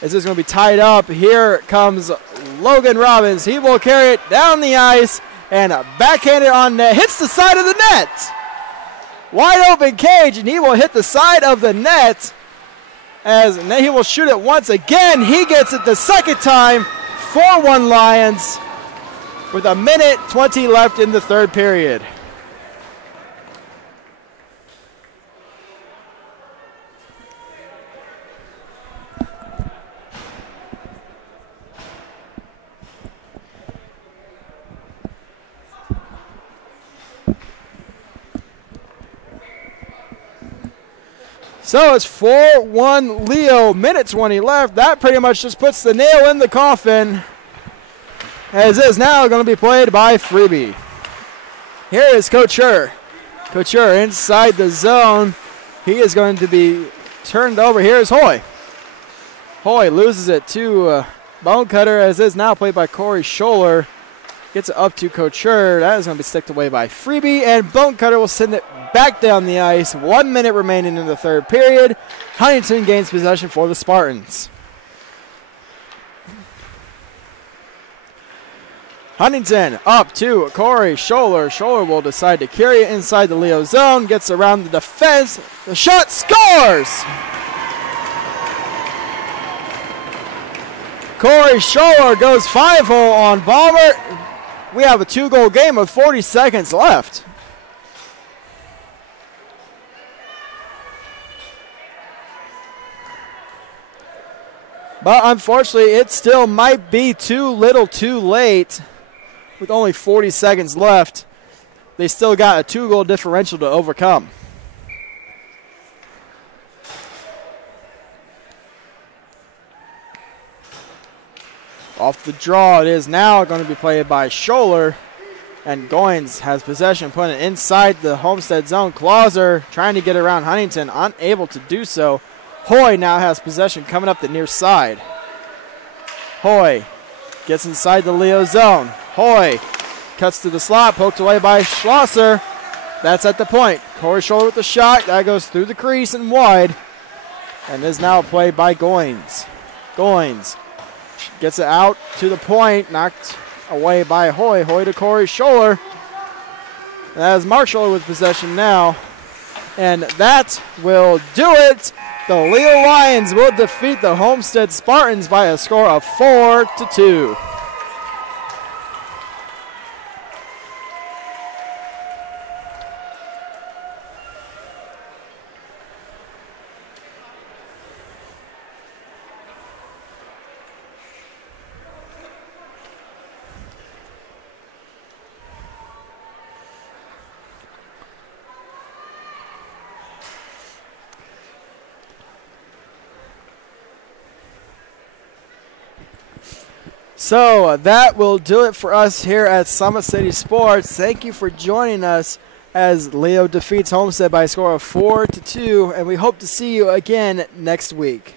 This is going to be tied up. Here comes Logan Robbins. He will carry it down the ice and backhand it on net. Hits the side of the net. Wide open cage, and he will hit the side of the net. As he will shoot it once again. He gets it the second time. 4-1 Lions. with 1:20 left in the third period. So it's 4-1 Leo, 1:20 left. That pretty much just puts the nail in the coffin, as is now going to be played by Freebie. Here is Couture. Couture inside the zone. He is going to be turned over. Here's Hoy. Hoy loses it to Bone Cutter, as is now played by Corey Scholler. Gets it up to Couture. That is going to be sticked away by Freebie, and Bone Cutter will send it back down the ice. 1 minute remaining in the third period. Huntington gains possession for the Spartans. Huntington up to Corey Scholler. Scholler will decide to carry it inside the Leo zone. Gets around the defense. The shot scores! Corey Scholler goes 5-0 on Balmer. We have a 2-goal game with 40 seconds left. But unfortunately, it still might be too little too late. With only 40 seconds left, they still got a 2-goal differential to overcome. Off the draw, it is now going to be played by Scholler. And Goins has possession, putting it inside the Homestead zone. Clauser trying to get around Huntington, unable to do so. Hoy now has possession coming up the near side. Hoy gets inside the Leo zone. Hoy cuts to the slot, poked away by Schlosser. That's at the point. Corey Scholler with the shot. That goes through the crease and wide. And is now played by Goins. Goins gets it out to the point, knocked away by Hoy. Hoy to Corey Scholler. That is Mark Scholler with possession now. And that will do it. The Leo Lions will defeat the Homestead Spartans by a score of 4-2. So that will do it for us here at Summit City Sports. Thank you for joining us as Leo defeats Homestead by a score of 4-2, and we hope to see you again next week.